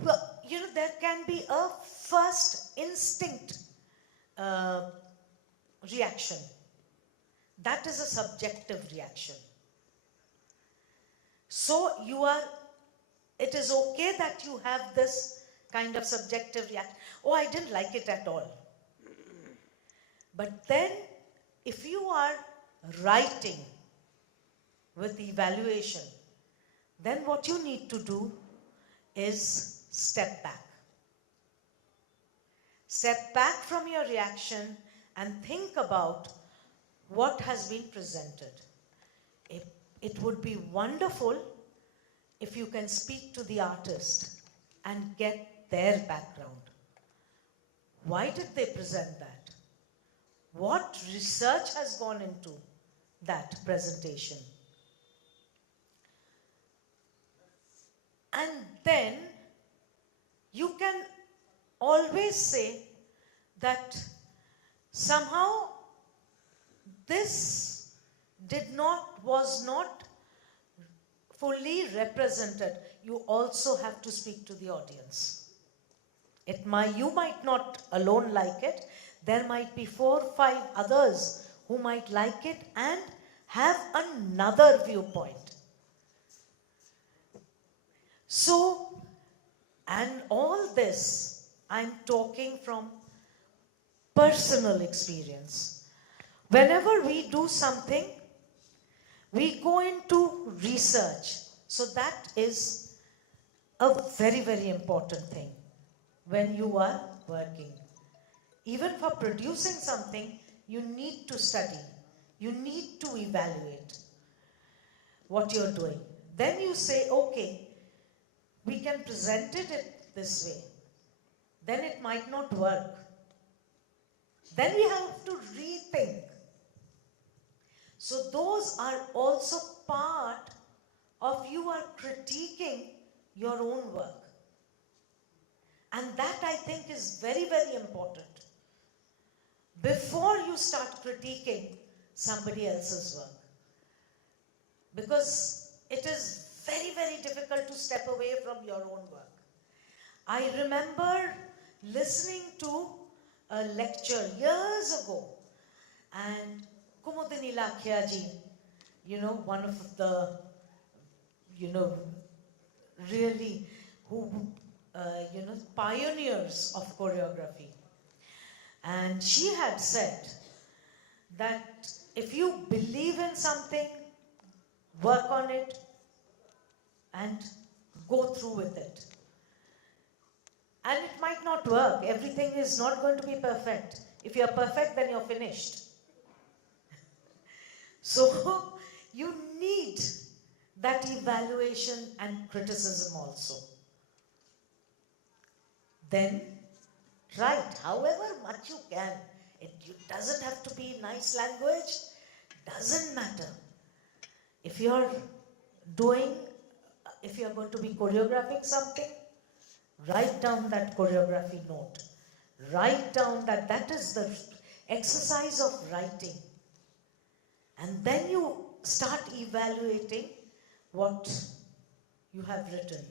well, there can be a first instinct reaction. That is a subjective reaction. So it is okay that you have this kind of subjective reaction. Oh, I didn't like it at all. But then, if you are writing with evaluation, then what you need to do is step back. Step back from your reaction and think about what has been presented. It would be wonderful if you can speak to the artist and get their background. Why did they present that? What research has gone into that presentation? And then you can always say that somehow this was not fully represented. You also have to speak to the audience. You might not alone like it. There might be 4 or 5 others who might like it, and have another viewpoint. So, and all this, I'm talking from personal experience. Whenever we do something, we go into research. So that is a very, very important thing when you are working. Even for producing something, you need to study. You need to evaluate what you're doing. Then you say, okay, we can present it this way. Then it might not work. Then we have to rethink. So those are also part of you are critiquing your own work. And that I think is very, very important. Before you start critiquing somebody else's work. Because it is very, very difficult to step away from your own work. I remember listening to a lecture years ago, and Kumudini Lakhyaji, one of the, really who, pioneers of choreography. And she had said that if you believe in something, work on it and go through with it. And it might not work. Everything is not going to be perfect. If you're perfect, then you're finished. So you need that evaluation and criticism also. Then write however much you can. It doesn't have to be nice language. Doesn't matter. If you're going to be choreographing something, write down that choreography note. Write down that is the exercise of writing. And then you start evaluating what you have written.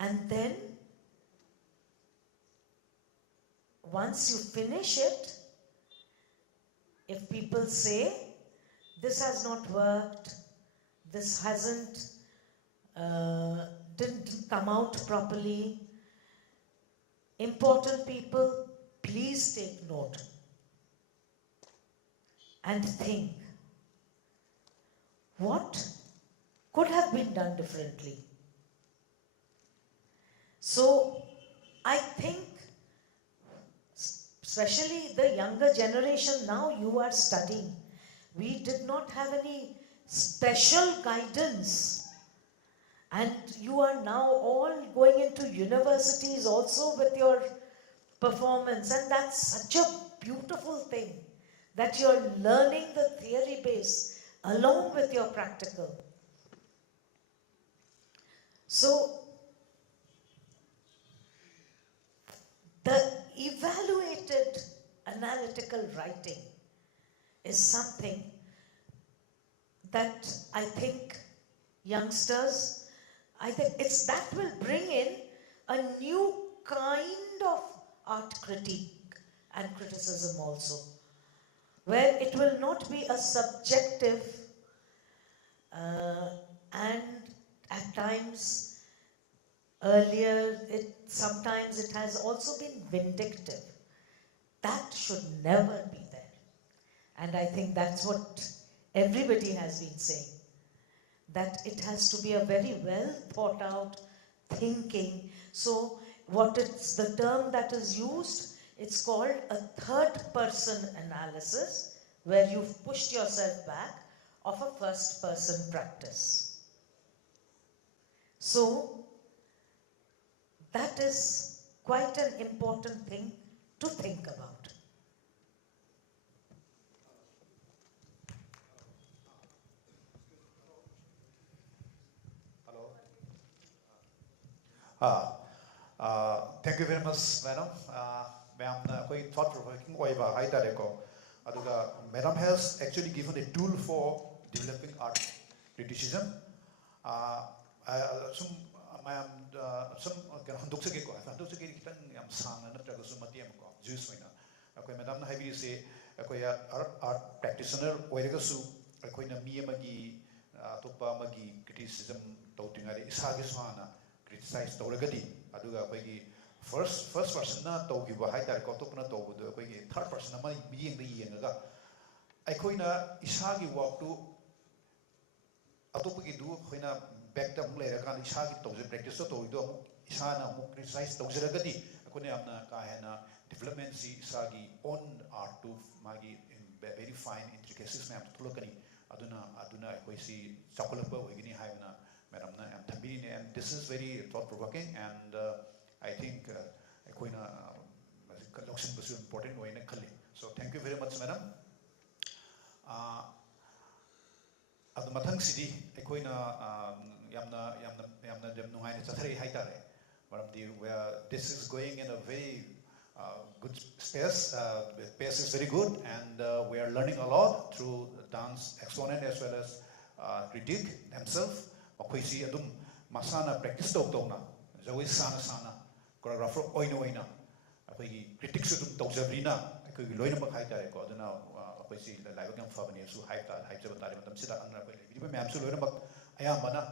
And then, once you finish it, if people say, this has not worked, this didn't come out properly, important people, please take note and think, what could have been done differently? So, I think, especially the younger generation, now you are studying. We did not have any special guidance. And you are now all going into universities also with your performance. And that's such a beautiful thing, that you're learning the theory base along with your practical. So, the evaluated analytical writing is something that I think youngsters, that will bring in a new kind of art critique and criticism also, where it will not be a subjective and at times earlier, sometimes it has also been vindictive. That should never be there. And I think that's what everybody has been saying. That it has to be a very well thought out thinking. So what is the term that is used? It's called a third person analysis, where you've pushed yourself back of a first person practice. So that is quite an important thing to think about. Hello. Thank you very much, madam. Ma'am, thought-provoking madam has actually given a tool for developing art criticism. Some handuk kitang yam sang na traga sumati am ko juice wina. Okay, madam na habi say ꯑꯩꯈꯣꯏ art practitioner ꯑꯣꯏꯔꯒꯁꯨ ꯑꯩꯈꯣꯏꯅ ꯃꯤ ꯑꯃꯒꯤ ꯑꯇꯣꯞꯄ ꯑꯃꯒꯤ criticism ꯇꯧꯗ꯭ꯔꯤꯉꯩꯗ ꯏꯁꯥꯒꯤꯁꯨ ꯍꯥꯟꯅ criticize ꯇꯧꯔꯒꯗꯤ ꯑꯗꯨꯒ ꯑꯩꯈꯣꯏꯒꯤ first person na tꯧꯈꯤꯕ ꯍꯥꯏꯇꯥꯔꯦꯀꯣ ꯑꯇꯣꯞꯄꯅ ꯇꯧꯕꯗꯣ ꯑꯩꯈꯣꯏꯒꯤ third person ꯑꯃ ꯃꯤꯠꯌꯦꯡꯗ ꯌꯦꯡꯉꯒ ꯑꯩꯈꯣꯏꯅ ꯏꯁꯥꯒꯤ workꯇꯨ ꯑꯇꯣꯞꯄꯒꯤꯗꯨ ꯑꯩꯈꯣꯏꯅ backꯇ ꯑꯃꯨꯛ ꯂꯩꯔꯀꯥꯟꯗ ꯏꯁꯥꯒꯤ ꯇꯧꯖ practice ꯇꯧꯔꯤꯗꯣ ꯑꯃꯨꯛ ꯏꯁꯥꯅ ꯑꯃꯨꯛ criticize ꯇꯧꯖꯔꯒꯗꯤ ꯑꯩꯈꯣꯏꯅ ꯌꯥꯝꯅ ꯀꯥ ꯍꯦꯟꯅ developmentꯁꯤ ꯏꯁꯥꯒꯤ own artꯇꯨ ꯃꯥꯒꯤ very fine intricacies ꯃꯌꯥꯝ ꯊꯣꯛꯂꯛꯀꯅꯤ ꯑꯗꯨꯅ ꯑꯩꯈꯣꯏꯁꯤ ꯆꯥꯎꯈꯠꯂꯛꯄ ꯑꯣꯏꯒꯅꯤ ꯍꯥꯏꯕꯅ ꯃꯦꯗꯥꯝꯅ ꯌꯥꯝ ꯊꯝꯕꯤꯔꯤꯅꯦ and this is very thought provoking and I think ꯑꯩꯈꯣꯏꯅ ꯂꯧꯁꯤꯟꯕꯁꯨ important ꯑꯣꯏꯅ ꯈꯜꯂꯤ so thank you very much madam ꯑꯗꯨ ꯃꯊꯪꯁꯤꯗꯤ ꯑꯩꯈꯣꯏꯅ ꯌꯥꯝꯅ ꯅꯨꯡꯉꯥꯏꯅ ꯆꯠꯊꯔꯤ ꯍꯥꯏꯇꯥꯔꯦ ꯃꯔꯝꯗꯤ this is going in a very good space. The pace is very good and we are learning a lot through dance exponent as well as critique themselves. Makoisi adum masana practice tawna jawi sana choreographer oina akoigi critics adum tawjabrina akoigi loina mak haitare ko aduna akoisi live gam fabani su haita haijaba tare matam sida anna ko liba ma'am su loina mak ayambana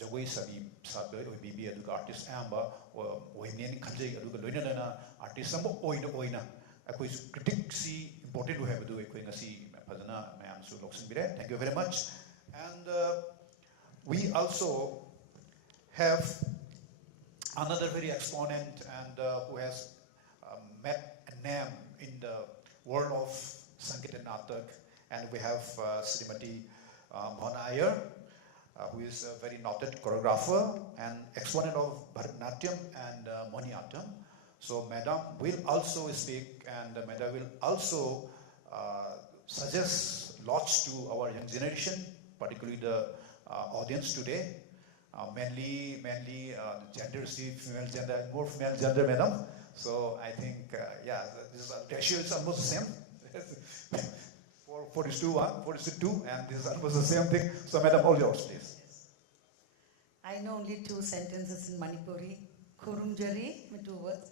jagoi sabi sabe oi bibi aduga artist amba oimnen khanjai aduga loinana artist amba oina akoi critic si important we have do akoi ngasi phajana mayam su loksin bire thank you very much and we also have another very exponent and who has met a name in the world of Sangeet Natak and we have Srimati Mohana Iyer who is a very noted choreographer and exponent of Bharatanatyam and Mohiniyattam. So Madam will also speak and Madam will also suggest lots to our young generation, particularly the audience today. Mainly gender, female gender, more female gender, Madam. So I think, yeah, this ratio is almost the same. 4:1, 4:2, and this is almost the same thing. So, Madam, all yours, please. I know only 2 sentences in Manipuri. Kurumjari, 2 words.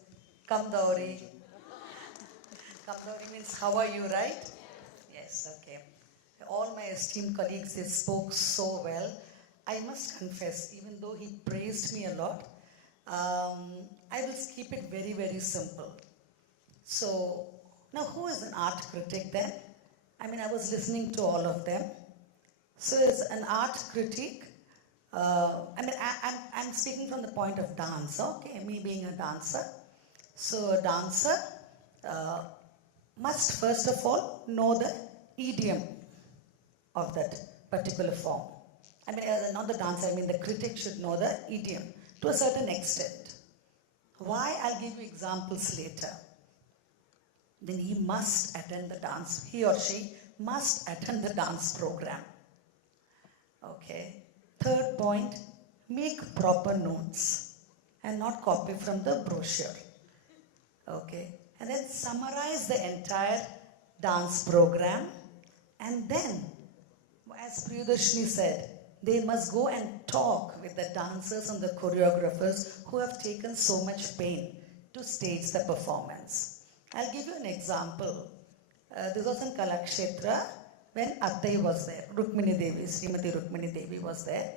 Kamdauri. Kamdauri means how are you, right? Yes, okay. All my esteemed colleagues, they spoke so well. I must confess, even though he praised me a lot, I will keep it very, very simple. So, now who is an art critic then? I mean, I was listening to all of them. So, as an art critic, I'm speaking from the point of dance, okay, me being a dancer. So, a dancer must first of all know the idiom of that particular form. I mean, not the dancer, I mean the critic should know the idiom to a certain extent. Why? I'll give you examples later. Then he must attend the dance, he or she must attend the dance program. Okay. Third point, make proper notes and not copy from the brochure. Okay. And then summarize the entire dance program and then, as Priyadarshini said, they must go and talk with the dancers and the choreographers who have taken so much pain to stage the performance. I'll give you an example. This was in Kalakshetra when Attai was there. Rukmini Devi, Srimati Rukmini Devi was there.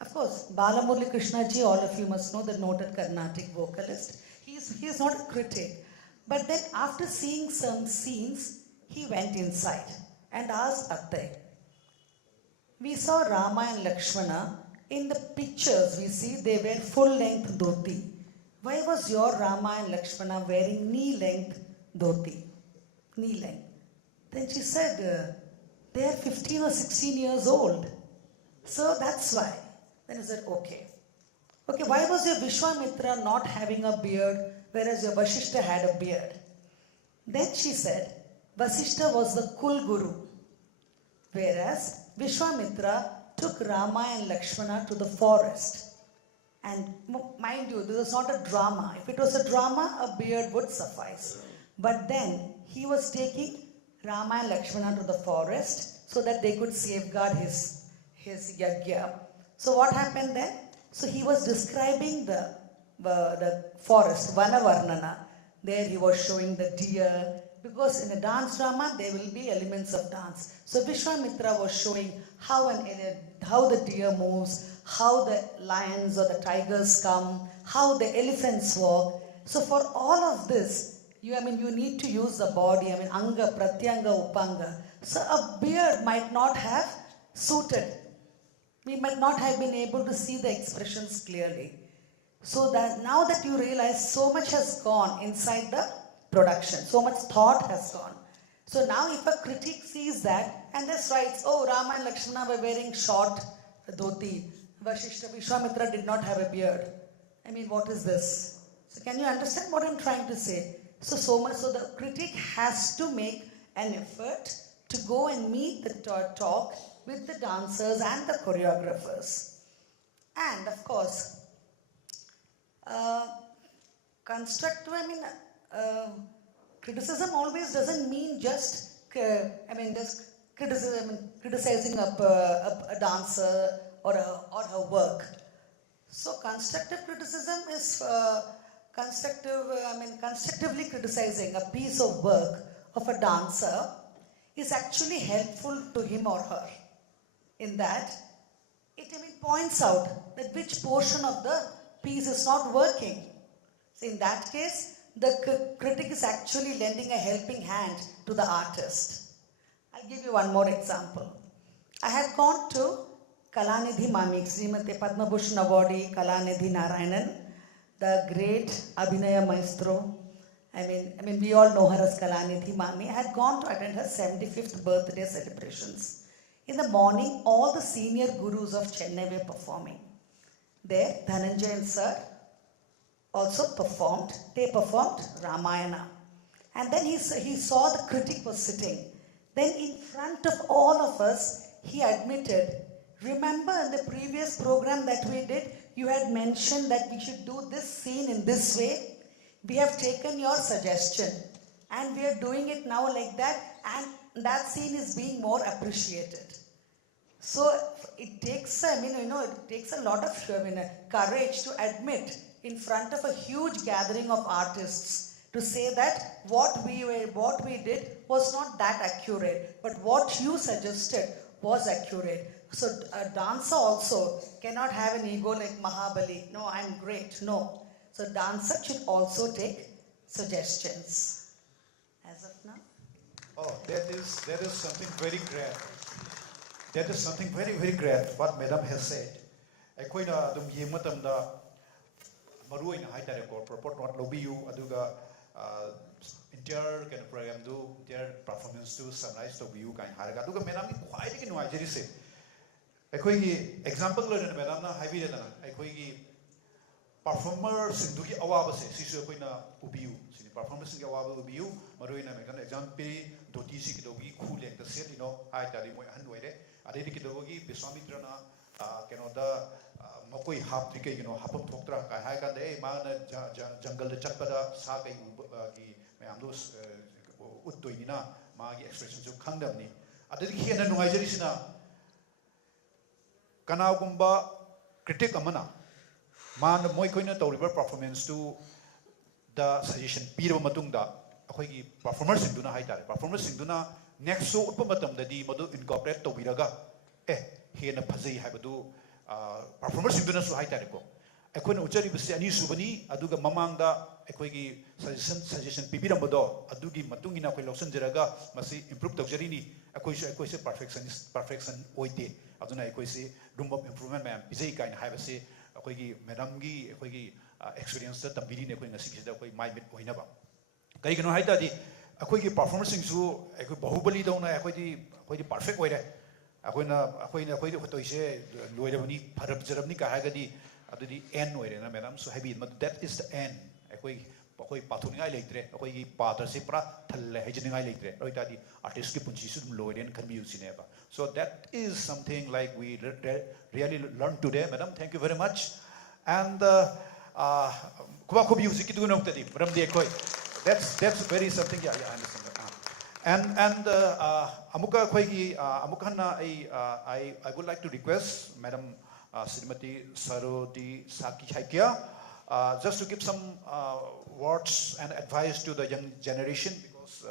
Of course, Balamurali Krishna ji, all of you must know, the noted Carnatic vocalist. He is not a critic. But then after seeing some scenes, he went inside and asked Attai. We saw Rama and Lakshmana. In the pictures we see they wear full-length dhoti. Why was your Rama and Lakshmana wearing knee-length dhoti? Knee-length. Then she said, they are 15 or 16 years old. So that's why. Then he said, okay. Okay, why was your Vishwamitra not having a beard, whereas your Vasishta had a beard? Then she said, Vasishta was the Kul Guru, whereas Vishwamitra took Rama and Lakshmana to the forest. And mind you, this was not a drama. If it was a drama, a beard would suffice. But then he was taking Rama and Lakshmana to the forest so that they could safeguard his yagya. So what happened then? So he was describing the forest, Vana Varnana. There he was showing the deer, Because in a dance drama, there will be elements of dance. So Vishwamitra was showing how the deer moves, how the lions or the tigers come, how the elephants walk. So for all of this, you need to use the body. Anga, pratyanga, upanga. So a beard might not have suited. We might not have been able to see the expressions clearly. So that now that you realize so much has gone inside the production, so much thought has gone. So now if a critic sees that and just writes, oh, Rama and Lakshmana were wearing short dhoti, Vishwamitra did not have a beard. What is this? So can you understand what I'm trying to say? So the critic has to make an effort to go and meet the talk with the dancers and the choreographers. And of course, constructive, criticism always doesn't mean just criticizing a dancer or her work. So constructive criticism is constructively criticizing a piece of work of a dancer is actually helpful to him or her. In that, it points out that which portion of the piece is not working. So in that case, the critic is actually lending a helping hand to the artist. I'll give you one more example. I had gone to Kalanidhi Mami, Srimati Padma Bhushan awardee Kalanidhi Narayanan, the great Abhinaya maestro. We all know her as Kalanidhi Mami. I had gone to attend her 75th birthday celebrations. In the morning, all the senior gurus of Chennai were performing. There, Dhananjayan sir also performed. They performed Ramayana. And then he saw the critic was sitting. Then in front of all of us, he admitted, remember in the previous program that we did, you had mentioned that we should do this scene in this way. We have taken your suggestion and we are doing it now like that, and that scene is being more appreciated. So it takes, it takes a lot of courage to admit in front of a huge gathering of artists to say that what we did was not that accurate, but what you suggested was accurate. So a dancer also cannot have an ego like Mahabali. No, I'm great. No. So dancer should also take suggestions. As of now. Oh, that is something very great. That is something very, very great. What Madam has said. Akoina dum yematamda maruina haitare ko purport not lobby you aduga entire kind of program do entire performance to sunrise to you kind haraga aduga Madam ki khwai ki nuai jeri se akoi gi example lo na Madam na haibi na akoi gi performer sindugi awaba se sisu akoina ubiu sini performance singi awaba ubiu maruina mekan example doti si kidogi khulek the set hai tari moi han noire ade kidogi Vishwamitra na kenoda makoi hap dike hapam thoktra ka hai ka de ma na jungle de chatpada sa kai gi mayam do uttoini na ma gi expression jo khangdam ni ade ki hena nuai jeri sina kana gumba critic amana man moi koina tawriba performance to the suggestion pira matungda akhoi gi performers singduna hai tare performers singduna next show utpa matam da di madu incorporate tawiraga hena phajai haibadu performers singduna su hai tare ko akhoi na uchari bisi ani subani aduga mamangda akhoi gi suggestion pibira mado adugi matungina akhoi loksan jeraga masi improve tawjari ni akhoi se perfection oite aduna akhoi se room of improvement ma'am pijai kaina haibase akhoi madam gi akhoi experience ta tambiri ne akhoi ngasi sida akhoi mai mit oina ba kai gano haita di akhoi gi performance sing su akhoi bahubali dona akhoi di perfect oire akhoi di khotoi se loirabani pharab jarabni ka haga di adudi end oire na madam so habi that is the end akhoi pathuningai leitre akhoi gi patar se pra thalle hajiningai leitre roita di artist ki punchi su loiren khanbi usine ba so that is something like we really learned today madam thank you very much and kuba kubi music ki duno tadi madam de koi that's very something yeah I understand that. And amuka khoi gi amuka na I would like to request madam Srimati Sharodi Saikia just to give some words and advice to the young generation because those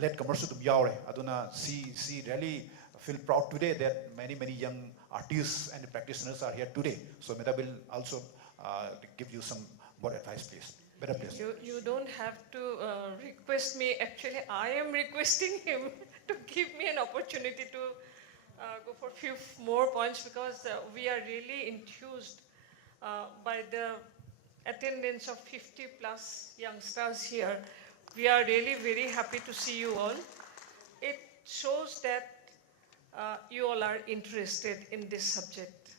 latecomers to yaure. Aduna see really feel proud today that many young artists and practitioners are here today. So Meta will also give you some more advice, please. Better please. You don't have to request me. Actually, I am requesting him to give me an opportunity to go for a few more points, because we are really enthused by the attendance of 50 plus youngsters here. We are really very happy to see you all. It shows that you all are interested in this subject.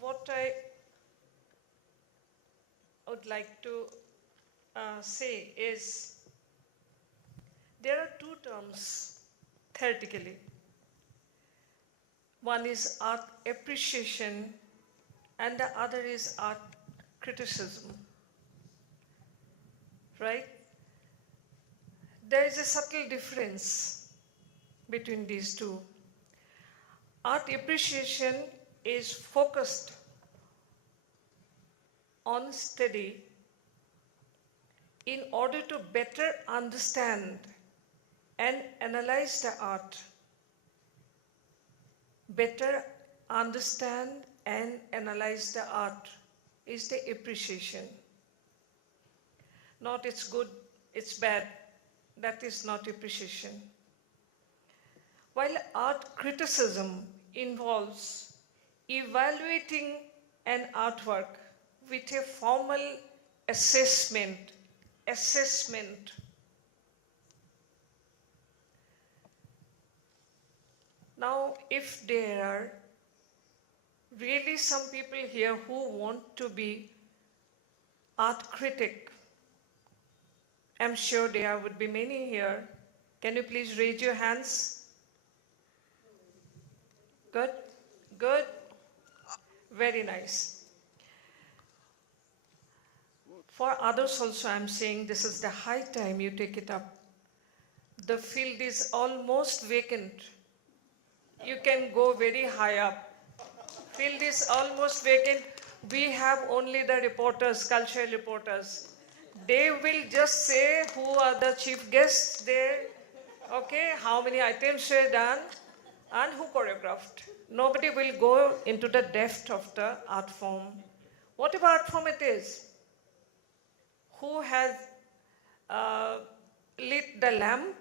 What I would like to say is, there are two terms theoretically. One is art appreciation and the other is art criticism, right? There is a subtle difference between these two. Art appreciation is focused on study in order to better understand and analyze the art. Better understand and analyze the art is the appreciation. Not it's good, it's bad. That is not appreciation. While art criticism involves evaluating an artwork with a formal assessment. Now, if there are really some people here who want to be art critic, I'm sure there would be many here. Can you please raise your hands? Good, good, very nice. For others also, I'm saying this is the high time you take it up. The field is almost vacant. You can go very high up. Field is almost vacant. We have only the reporters, cultural reporters. They will just say who are the chief guests there, okay, how many items were done, and who choreographed. Nobody will go into the depth of the art form. Whatever art form it is, who has lit the lamp,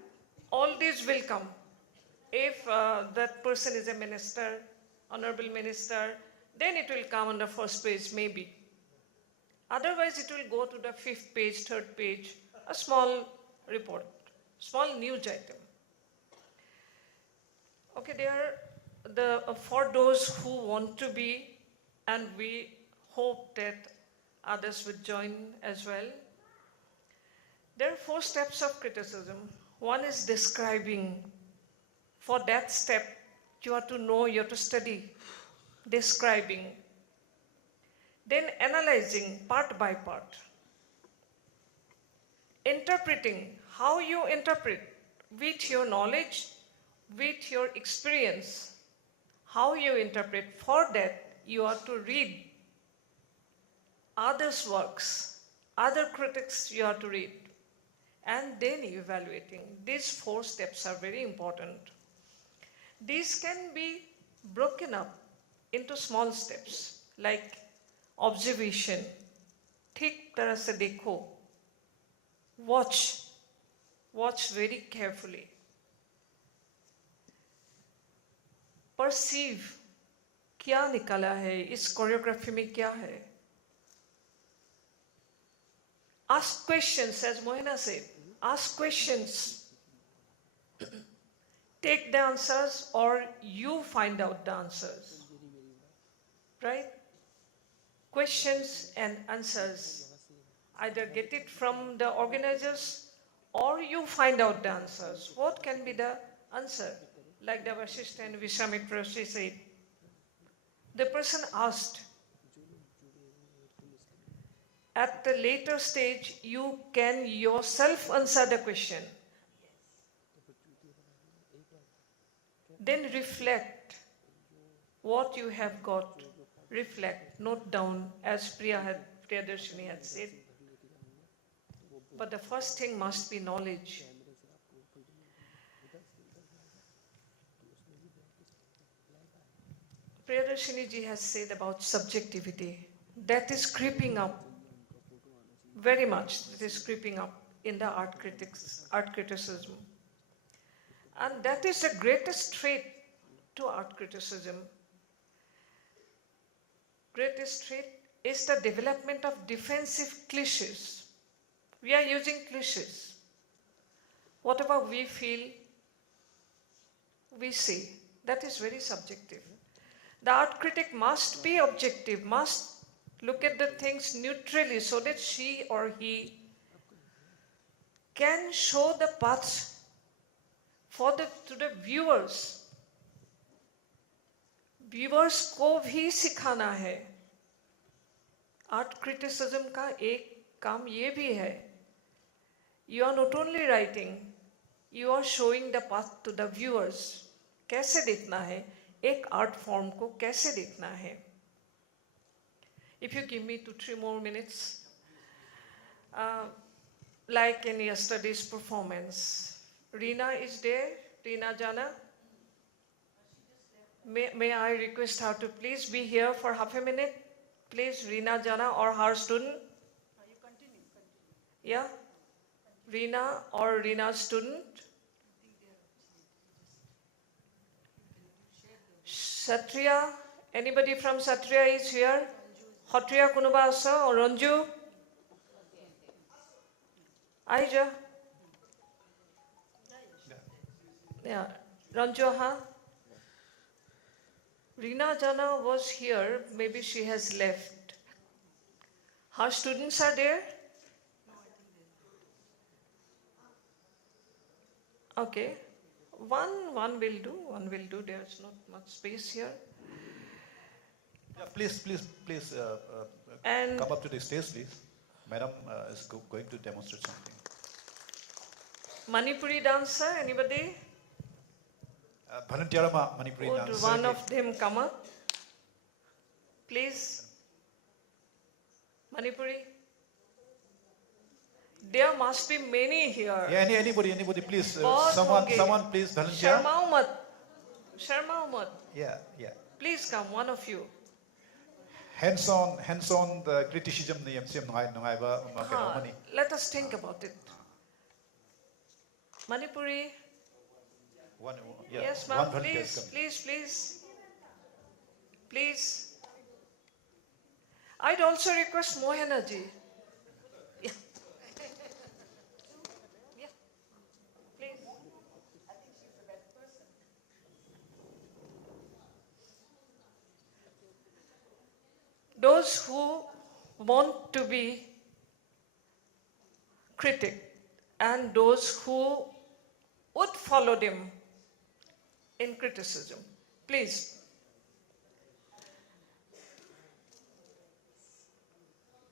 all these will come. If that person is a minister, honorable minister, then it will come on the first page, maybe. Otherwise, it will go to the 5th page, 3rd page, a small report, small news item. Okay, for those who want to be, and we hope that others would join as well. There are 4 steps of criticism. One is describing. For that step, you have to know, you have to study. Describing. Then analyzing part by part. Interpreting. How you interpret with your knowledge, with your experience. How you interpret. For that, you have to read others' works, other critics you have to read, and then evaluating. These 4 steps are very important. These can be broken up into small steps, like observation. ठीक तरह से देखो. Watch very carefully. Perceive. क्या निकला है इस choreography में क्या है? Ask questions, as Mohana said. Ask questions. Take the answers, or you find out the answers. Right? Questions and answers. Either get it from the organizers, or you find out the answers. What can be the answer? Like the Vasishtha and Vishwamitra said. The person asked. At the later stage, you can yourself answer the question. Then reflect what you have got. Reflect, note down, as Priyadarshini had said. but the first thing must be knowledge. Priyadarshini ji has said about subjectivity. That is creeping up very much. It is creeping up in the art criticism. And that is the greatest trait to art criticism. Greatest trait is the development of defensive cliches. We are using cliches. Whatever we feel, we say. That is very subjective. The art critic must be objective, must look at the things neutrally so that she or he can show the paths to the viewers. Viewers को भी सिखाना है. Art criticism का एक काम ये भी है. You are not only writing, you are showing the path to the viewers. कैसे देखना है? एक art form को कैसे देखना है? If you give me 2-3 more minutes, like in yesterday's performance, Reena is there. Reena Jana. May I request her to please be here for half a minute? Please, Reena Jana or her student. You continue. Yeah? Reena or Reena's student. Satriya, anybody from Satriya is here? Hotriya Kunuba asa or Ranju? Aija? Yeah, Ranju, huh? Reena Jana was here, maybe she has left. Her students are there? Okay. One will do. There's not much space here. Yeah, please And- come up to the stage, please. Madam is going to demonstrate something. Manipuri dancer, anybody? Volunteer Manipuri Would dancer. one of them come up? Please. Manipuri? There must be many here. Yeah, anybody, please. बहुत होंगे. Someone, please volunteer. Sharma Umad. Yeah. Please come, one of you. Hands on the criticism ni MCM nungai ba mani. Let us think about it. Manipuri. Yes, ma'am, please. I'd also request Mohana ji. Yeah. Please. Those who want to be critic and those who would follow them in criticism. Please.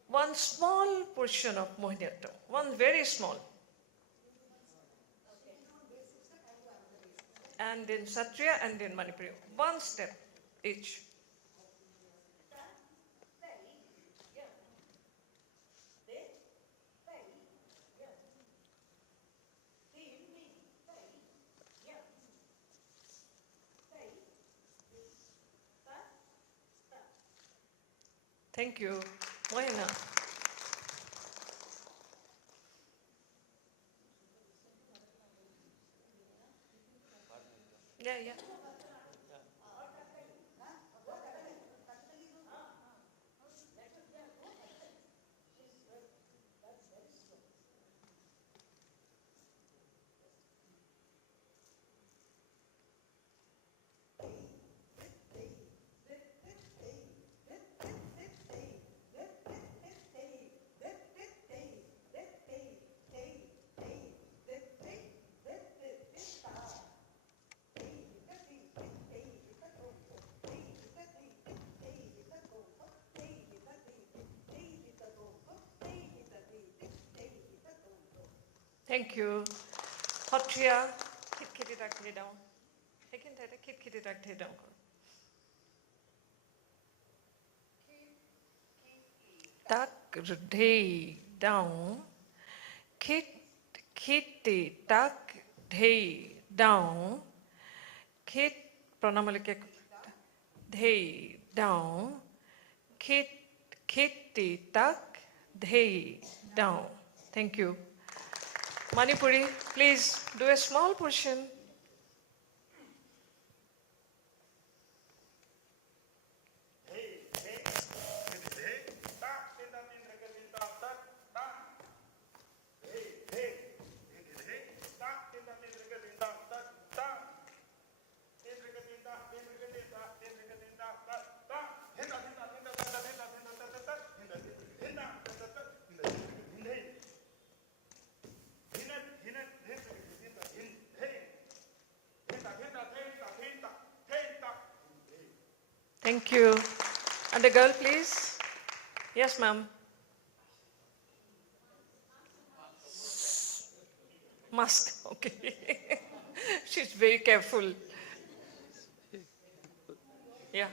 One small portion of Mohiniyattam, one very small. And then Satriya and then Manipuri. One step each. Thank you. Mohana. Yeah. Thank you. Hotriya, kitty rakhe down. Lekin theta kitty rakhe down. Tak day down. Kiti tak dhei down. Kit pronamalike dhei down. Kiti tak dhei down. Thank you. Manipuri, please do a small portion. Thank you. And the girl, please. Yes, ma'am. Mask, okay. She's very careful. Yeah.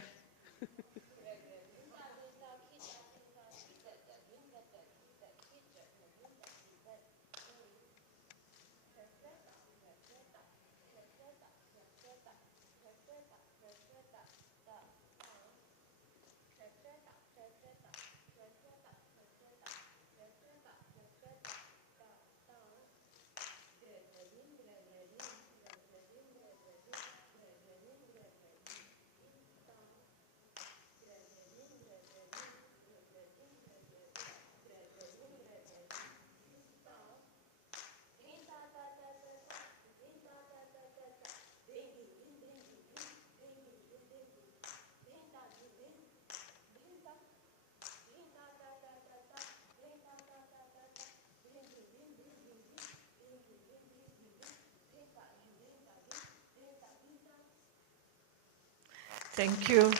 Thank you.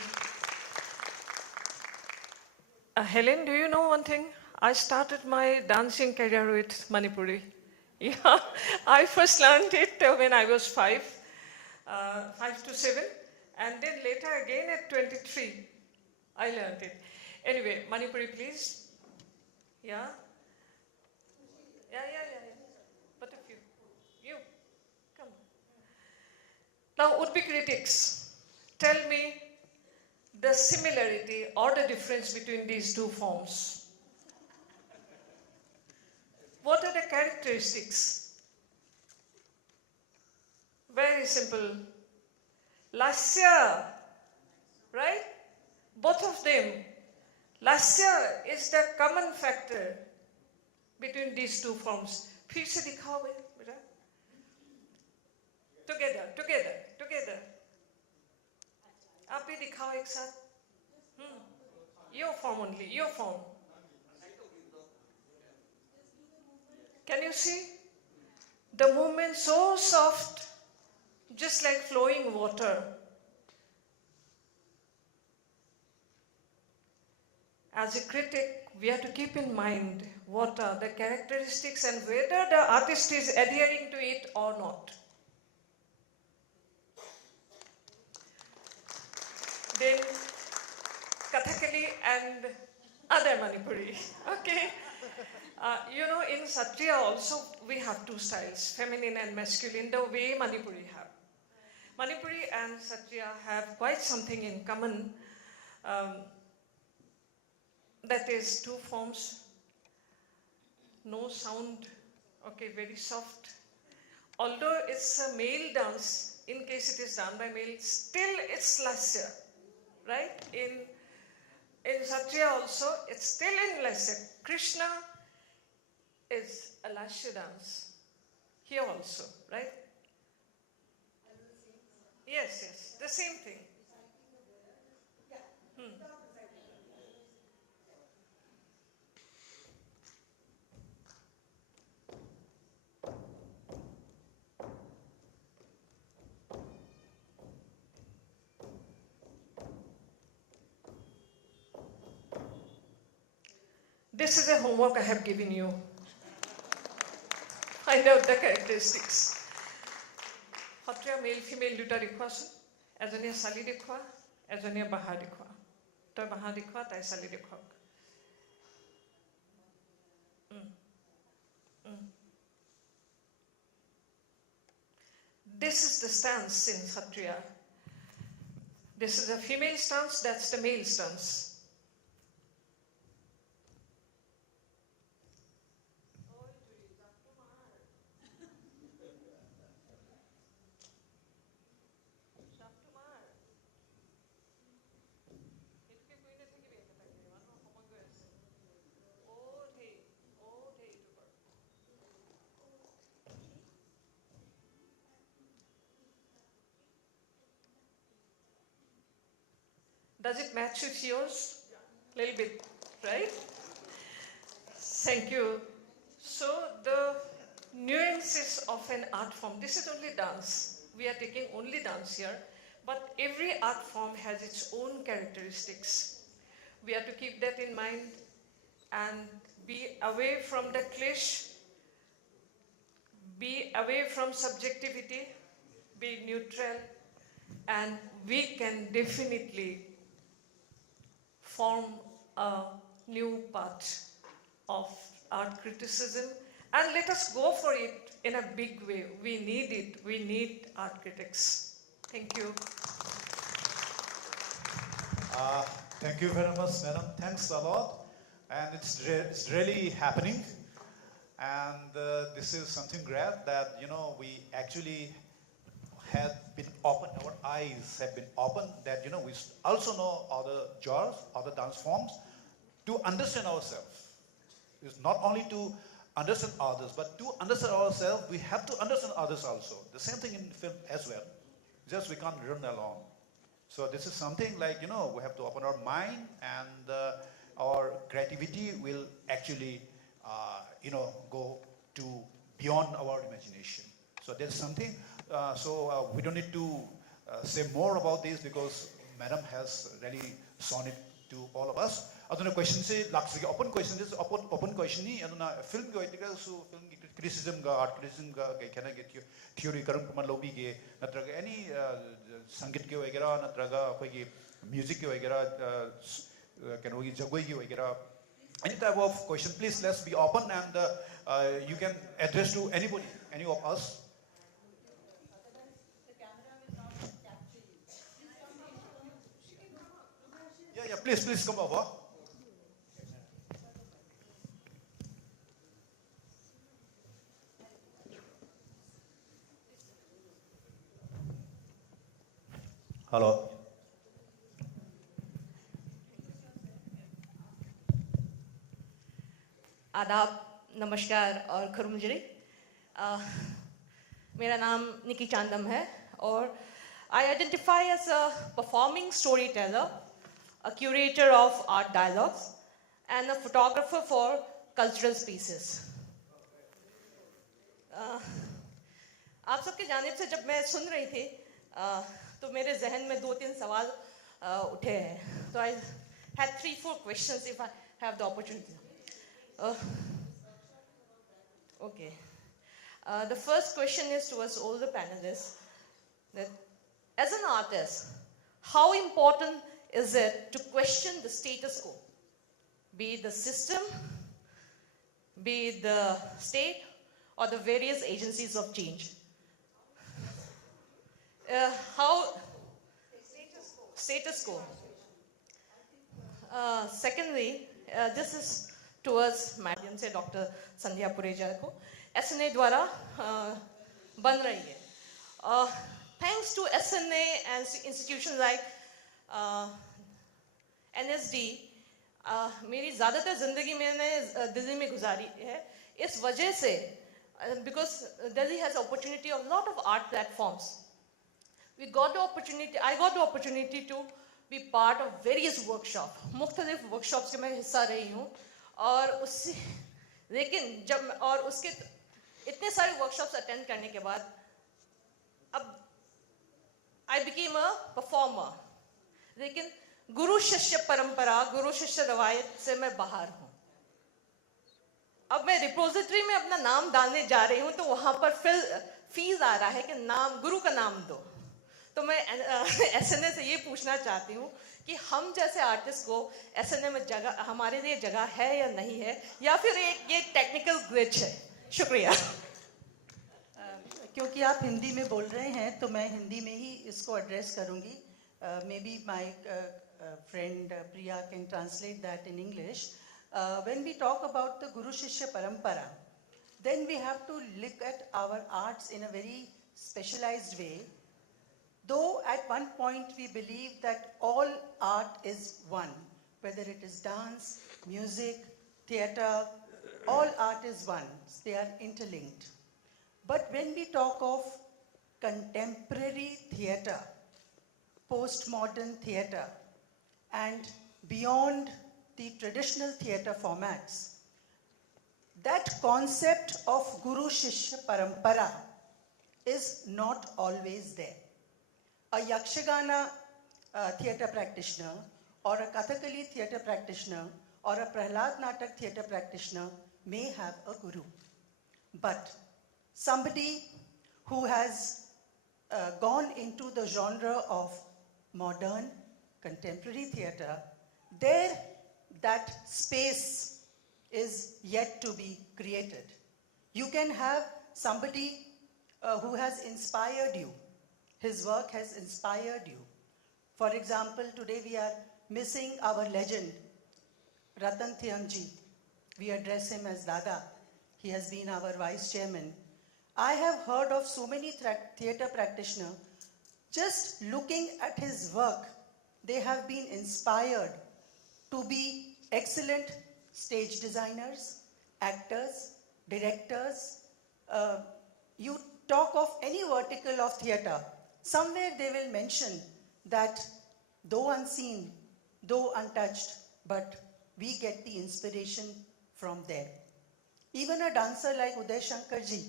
Helen, do you know one thing? I started my dancing career with Manipuri. Yeah, I first learned it when I was 5 to 7, and then later again at 23, I learned it. Anyway, Manipuri, please. Yeah? Yeah. But if you, come. Now, would-be critics, tell me the similarity or the difference between these two forms. What are the characteristics? Very simple. Lasya, right? Both of them. Lasya is the common factor between these two forms. फिर से दिखाओ बेटा. Together. आप भी दिखाओ एक साथ. Your form only, your form. Can you see? The movement so soft, just like flowing water. As a critic, we have to keep in mind what are the characteristics and whether the artist is adhering to it or not. Then Kathakali and other Manipuri. Okay. In Satriya also we have two styles, feminine and masculine, the way Manipuri have. Manipuri and Satriya have quite something in common. That is two forms, no sound, okay, very soft. Although it's a male dance, in case it is done by male, still it's lasya, right? In Satriya also, it's still in lasya. Krishna is a lasya dance. Here also, right? Yes, the same thing. This is a homework I have given you. Find out the characteristics. Satriya male, female duta dekhuasun. Ejoniya sali dekhua, ejoniya baha dekhua. Toi baha dekhua, tai sali dekhuak. this is the stance in Kshatriya. This is a female stance, that's the male stance. Does it match with yours? Little bit, right? Thank you. So the nuances of an art form, this is only dance. We are taking only dance here, but every art form has its own characteristics. We have to keep that in mind and be away from the cliché, be away from subjectivity, be neutral, and we can definitely form a new part of art criticism, and let us go for it in a big way. We need it. We need art critics. Thank you. Thank you very much, madam. Thanks a lot. And it's really happening. And this is something great that, we actually have been open, our eyes have been open, that, we also know other genres, other dance forms, to understand ourselves. It's not only to understand others, but to understand ourselves, we have to understand others also. The same thing in film as well. Just we can't run along. So this is something like, we have to open our mind, and our creativity will actually, go to beyond our imagination. So there's something, we don't need to say more about this, because madam has really shown it to all of us. Aduna question se laks ge open question is open question ni aduna film go itika so film criticism ga art criticism ga kai kana get theory karam kuma lobby ge natraga any sangeet ke wagera natraga koi gi music ke wagera can we jagoi ge wagera any type of question, please let's be open, and you can address to anybody, any of us. Yeah, please come over. Hello. आदाब, नमस्कार और खुरुमजरी। मेरा नाम निकी चांदम है और I identify as a performing storyteller, a curator of art dialogues, and a photographer for cultural spaces. आप सबके जानिब से जब मैं सुन रही थी तो मेरे जहन में 2-3 सवाल उठे हैं. So I had 3-4 questions if I have the opportunity. Okay. The first question is towards all the panelists. That as an artist, how important is it to question the status quo? Be it the system, be it the state, or the various agencies of change. Status quo. Secondly, this is towards माध्यम से doctor संध्या पुरेजा को SNA द्वारा बन रही है. Thanks to SNA and institutions like NSD, मेरी ज़्यादातर ज़िंदगी मैंने दिल्ली में गुजारी है. इस वजह से, because Delhi has opportunity of lot of art platforms, I got the opportunity to be part of various workshops. मुख्तलिफ workshops के मैं हिस्सा रही हूँ. और उससे लेकिन जब और उसके इतने सारे workshops attend करने के बाद अब I became a performer. लेकिन गुरु शिष्य परंपरा, गुरु शिष्य रवायत से मैं बाहर हूँ. अब मैं रिपोजिटरी में अपना नाम डालने जा रही हूँ तो वहाँ पर फीस आ रहा है कि नाम गुरु का नाम दो. तो मैं SNA से ये पूछना चाहती हूँ कि हम जैसे आर्टिस्ट को SNA में जगह, हमारे लिए जगह है या नहीं है, या फिर ये टेक्निकल ग्लिच है. शुक्रिया. क्योंकि आप हिंदी में बोल रहे हैं तो मैं हिंदी में ही इसको एड्रेस करूंगी. Maybe my friend Priya can translate that in English. When we talk about the Guru Shishya Parampara, then we have to look at our arts in a very specialized way. Though at one point we believe that all art is one, whether it is dance, music, theatre, all art is one, they are interlinked. But when we talk of contemporary theatre, postmodern theatre, and beyond the traditional theatre formats, that concept of Guru Shishya Parampara is not always there. A Yakshagana theatre practitioner, or a Kathakali theatre practitioner, or a Prahlad Natak theatre practitioner may have a guru. But somebody who has gone into the genre of modern contemporary theatre, there that space is yet to be created. You can have somebody who has inspired you. His work has inspired you. For example, today we are missing our legend, Ratan Thiyam ji. We address him as Dada. He has been our vice chairman. I have heard of so many theatre practitioners, just looking at his work, they have been inspired to be excellent stage designers, actors, directors. You talk of any vertical of theatre, somewhere they will mention that though unseen, though untouched, but we get the inspiration from there. Even a dancer like Uday Shankar ji,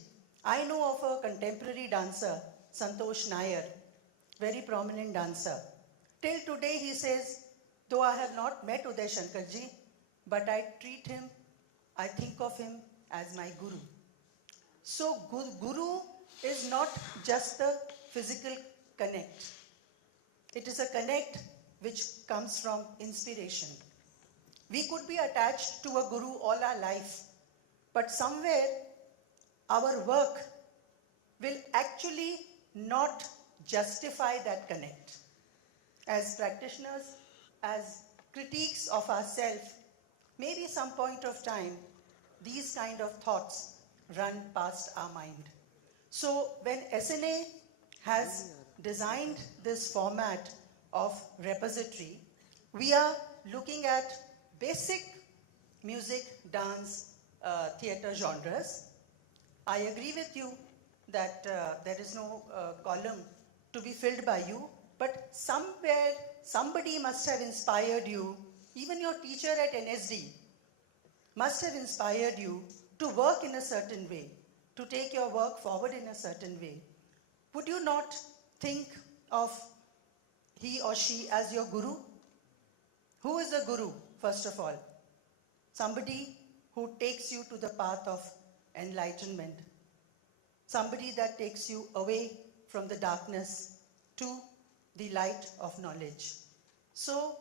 I know of a contemporary dancer, Santosh Nair, very prominent dancer. Till today he says, though I have not met Uday Shankar ji, but I treat him, I think of him as my guru. So guru is not just the physical connect. It is a connect which comes from inspiration. We could be attached to a guru all our life, but somewhere our work will actually not justify that connect. As practitioners, as critiques of ourselves, maybe some point of time, these kind of thoughts run past our mind. So when SNA has designed this format of repository, we are looking at basic music, dance, theatre genres. I agree with you that there is no column to be filled by you, but somewhere somebody must have inspired you. Even your teacher at NSD must have inspired you to work in a certain way, to take your work forward in a certain way. Would you not think of he or she as your guru? Who is a guru, first of all? Somebody who takes you to the path of enlightenment. Somebody that takes you away from the darkness to the light of knowledge. So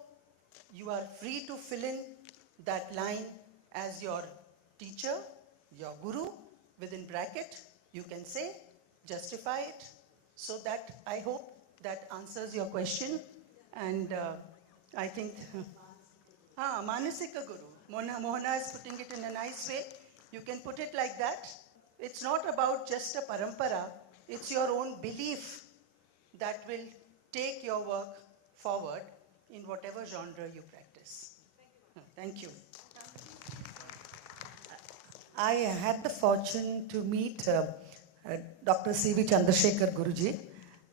you are free to fill in that line as your teacher, your guru, within bracket, you can say, justify it. So that I hope that answers your question. And I think, Manasika Guru. Mohana is putting it in a nice way. You can put it like that. It's not about just a parampara. It's your own belief that will take your work forward in whatever genre you practice. Thank you. I had the fortune to meet Dr. C.V. Chandrasekhar Guruji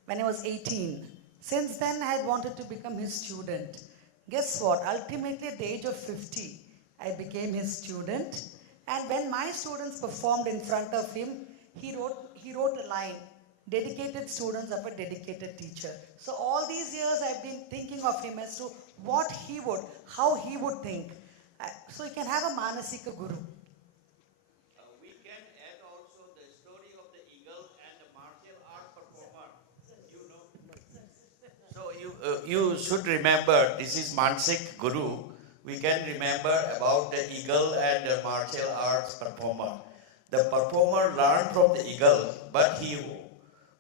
when I was 18. Since then, I had wanted to become his student. Guess what? Ultimately, at the age of 50, I became his student. And when my students performed in front of him, he wrote a line, dedicated students of a dedicated teacher. So all these years, I've been thinking of him as to what he would, how he would think. So you can have a Manasika Guru. We can add also the story of the eagle and the martial art performer. You know. So you should remember, this is Mansik Guru. We can remember about the eagle and the martial arts performer. the performer learned from the eagle, but he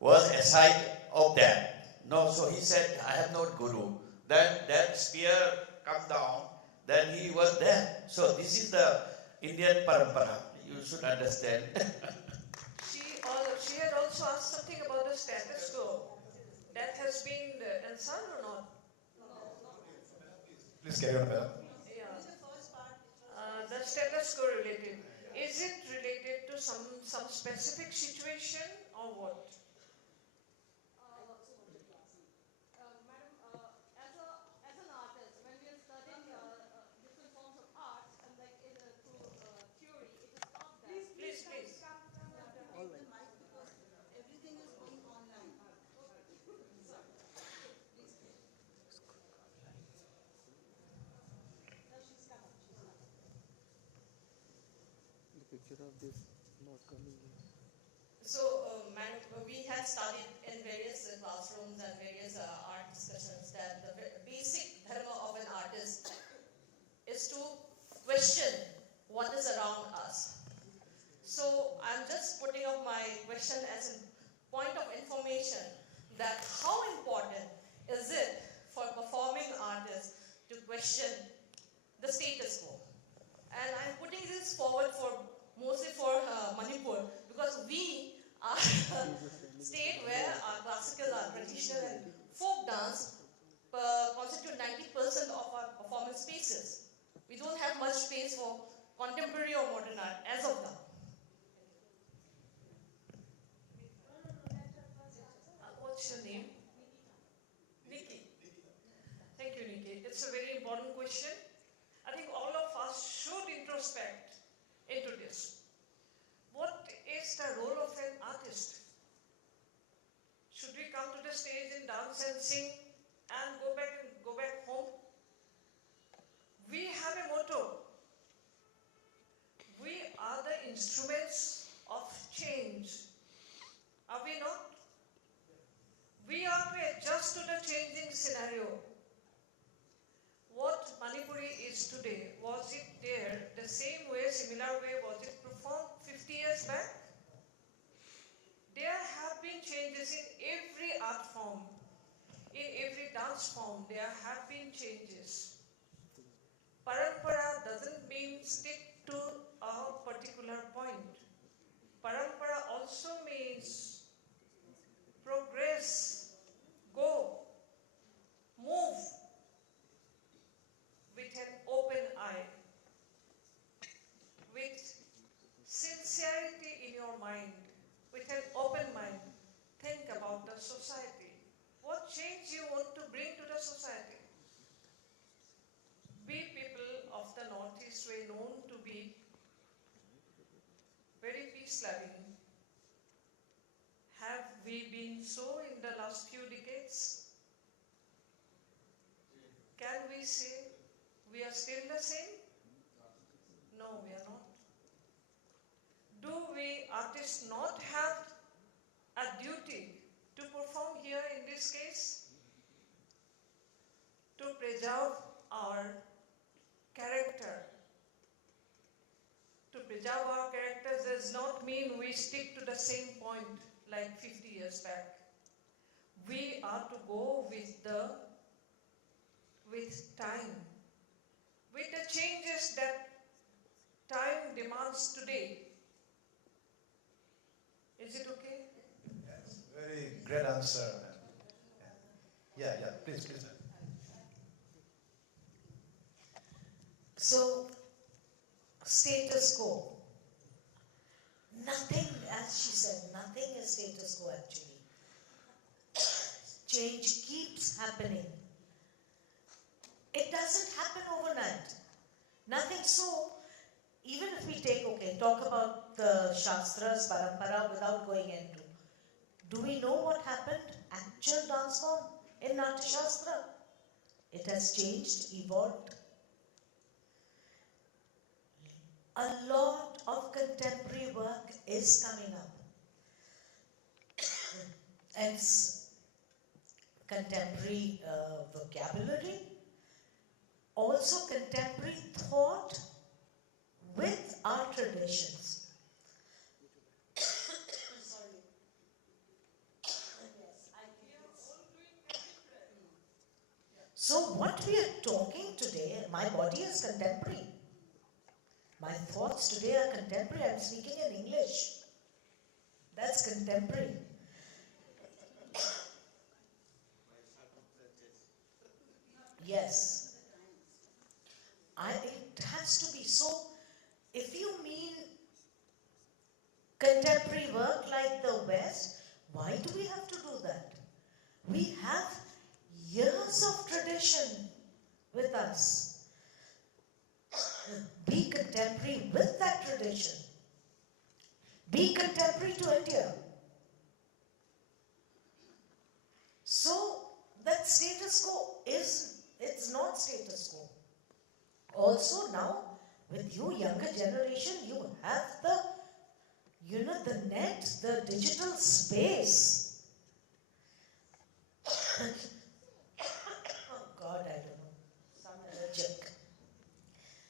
was aside of that. No, so he said, I have no guru. Then that spear come down, then he was there. So this is the Indian parampara. You should understand. She had also asked something about the status quo. That has been answered or not? Please carry on, madam. Yeah. The status quo related. Is it related to some specific situation or what? As an artist, when we are studying different forms of art, and like through theory, it is not that. Please. The picture of this not coming in. So, we had studied in various classrooms and various art discussions that the basic dharma of an artist is to question what is around us. So, I'm just putting up my question as a point of information that how important is it for performing artists to question the status quo? And I'm putting this forward mostly for Manipur, because we are a state where our classical, our traditional and folk dance constitute 90% of our performance spaces. We don't have much space for contemporary or modern art as of now. What's your name? Nikki. Thank you, Nikki. It's a very important question. I think all of us should introspect into this. What is the role of an artist? Should we come to the stage and dance and sing and go back home? We have a motto. We are the instruments of change. Are we not? We are to adjust to the changing scenario. What Manipuri is today, was it there the same way, similar way, was it performed 50 years back? There have been changes in every art form, in every dance form, there have been changes. Parampara doesn't mean stick to a particular point. Parampara also means progress, go, move, with an open eye, with sincerity in your mind, with an open mind, think about the society. What change you want to bring to the society? We people of the Northeast were known to be very peace-loving. Have we been so in the last few decades? Can we say we are still the same? No, we are not. Do we artists not have a duty to perform here in this case? To preserve our character. To preserve our characters does not mean we stick to the same point like 50 years back. We are to go with time, with the changes that time demands today. Is it okay? Yes, very great answer. Yeah, please. So, status quo. Nothing, as she said, nothing is status quo actually. Change keeps happening. It doesn't happen overnight. Nothing so, even if we talk about the Shastras, Parampara without going into, do we know what happened? Actual dance form in Natya Shastra. It has changed, evolved. A lot of contemporary work is coming up. And contemporary vocabulary, also contemporary thought with our traditions. My body is contemporary. My thoughts today are contemporary. I'm speaking in English. That's contemporary. Yes. It has to be. So, if you mean contemporary work like the West, why do we have to do that? We have years of tradition with us. Be contemporary with that tradition. Be contemporary to India. So that status quo it's not status quo. Also now, with you younger generation, you have the net, the digital space. Oh God, I don't know, some allergic.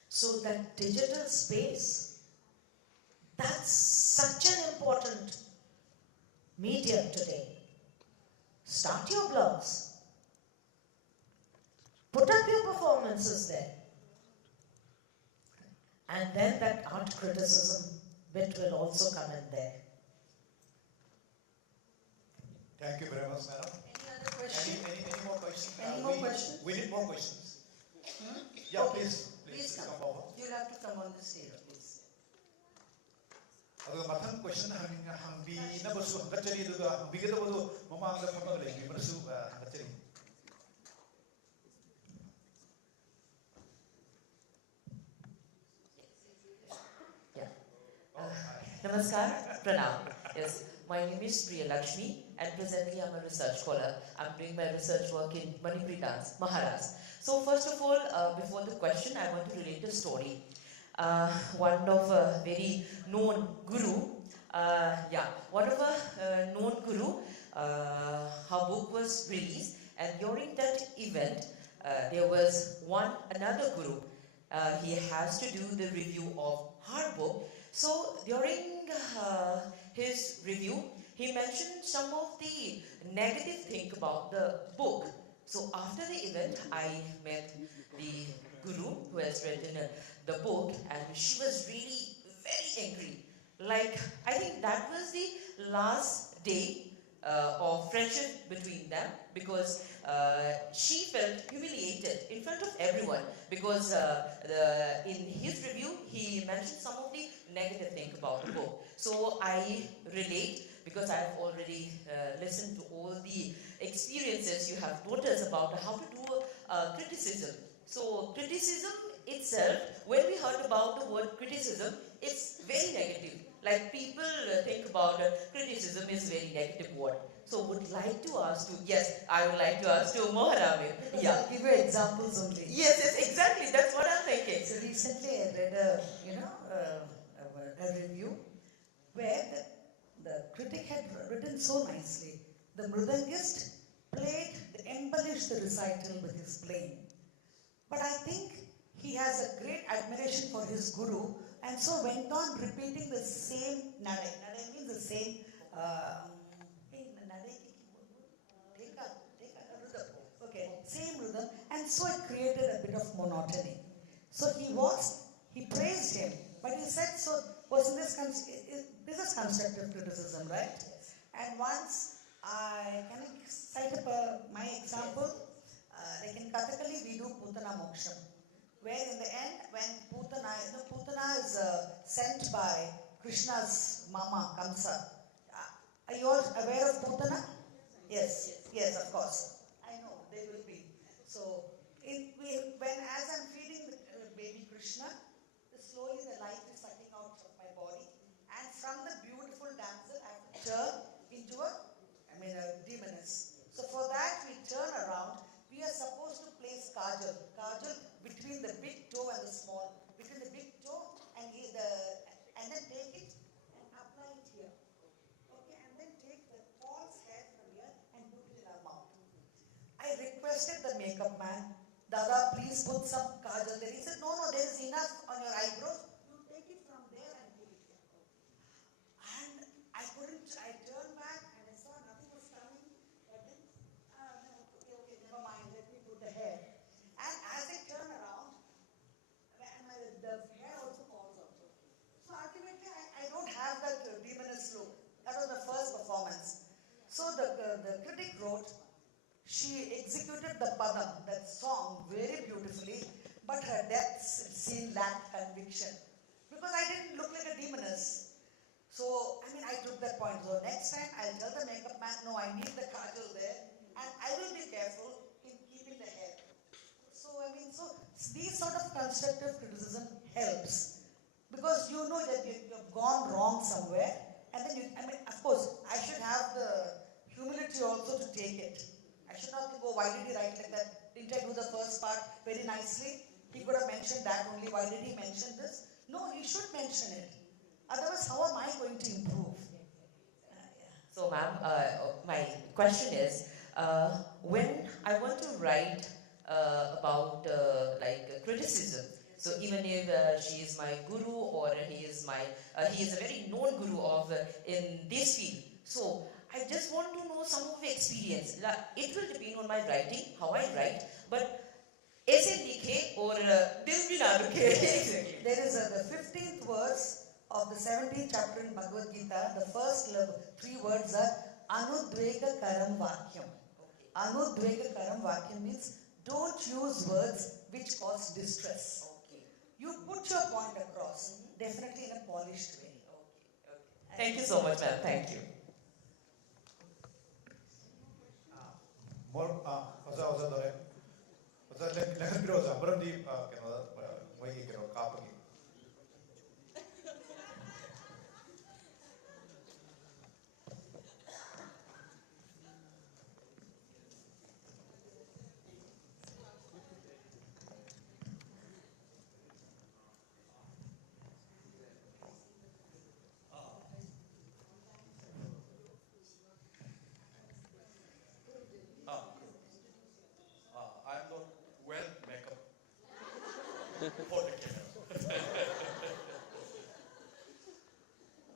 So that digital space, that's such an important medium today. Start your blogs. Put up your performances there. And then that art criticism bit will also come in there. Thank you very much, madam. Any other question? Any more questions? Any more questions? We need more questions. Yeah, Okay. please come. come over. You'll have to come on the stage, please. Aduga mathang question hangbi na basu hangachari aduga hangbi da bodu mamang da phamag legi basu hangachari. Namaskar, Pranam. Yes, my name is Priyadarshini and presently I'm a research scholar. I'm doing my research work in Manipuri dance, Maharaj. So first of all, before the question, I want to relate a story. One of a very known guru, known guru, her book was released, and during that event, there was another guru. He has to do the review of her book. So during his review, he mentioned some of the negative things about the book. So after the event, I met the guru who has written the book, and she was really very angry. Like, I think that was the last day of friendship between them, because she felt humiliated in front of everyone, because in his review he mentioned some of the negative things about the book. So I relate, because I've already listened to all the experiences you have taught us about how to do criticism. So criticism itself, when we heard about the word criticism, it's very negative. Like, people think about criticism is very negative word. So would like to ask to, yes, I would like to ask to Mohana. Yeah, I'll give you examples only. Yes, exactly. That's what I'm thinking. So recently I read a review where the critic had written so nicely. The mridangist embellished the recital with his playing. But I think he has a great admiration for his guru, and so went on repeating the same nadai. Nadai means the same same rhythm, and so it created a bit of monotony. So he praised him, but he said, so wasn't this is constructive criticism, right? Yes. And once can I cite up my example? Like in Kathakali, we do Putana Moksham, where in the end, when Putana is sent by Krishna's mama, Kamsa. Are you all aware of Putana? Yes, of course. I know, they will be. So, as I'm feeding the baby Krishna, slowly the light is sucking out of my body, and from the beautiful damsel, I have to turn into a demoness. So for that, we turn around. We are supposed to place kajal between the big toe and the small, between the big toe and then take it and apply it here. Okay, and then take the false hair from here and put it in our mouth. I requested the makeup man, Dada, please put some kajal there. He said, no, there is enough on your eyebrows. You take it from there and put it here. And I turned back and I saw nothing was coming. But then, okay, never mind, let me put the hair. And as I turn around, that demoness look. That was the first performance. So the critic wrote, she executed the padam, that song, very beautifully, but her depths scene lacked conviction. Because I didn't look like a demoness. So, I mean, I took that point. So next time, I'll tell the makeup man, no, I need the kajal there, and I will be careful in keeping the hair. So, I mean, so these sort of constructive criticism helps. Because you know that you've gone wrong somewhere, and then I mean, of course, I should have the humility also to take it. I should not think, oh, why did he write like that? Didn't I do the first part very nicely? He could have mentioned that only. Why did he mention this? No, he should mention it. Otherwise, how am I going to improve? So, ma'am, my question is, when I want to write about criticism, so even if she is my guru or he is a very known guru of in this field, so I just want to know some of the experience. It will depend on my writing, how I write, but ऐसे लिखे और दिल भी ना दुखे. There is the 15th verse of the 17th chapter in Bhagavad Gita. The first 3 words are Anudvega Karam Vakyam. Anudvega Karam Vakyam means don't use words which cause distress. You put your point across, definitely in a polished way. Thank you so much, ma'am. Thank you. More, lakan birosa, berarti kena mai kena kapagi. I'm not well makeup for the camera.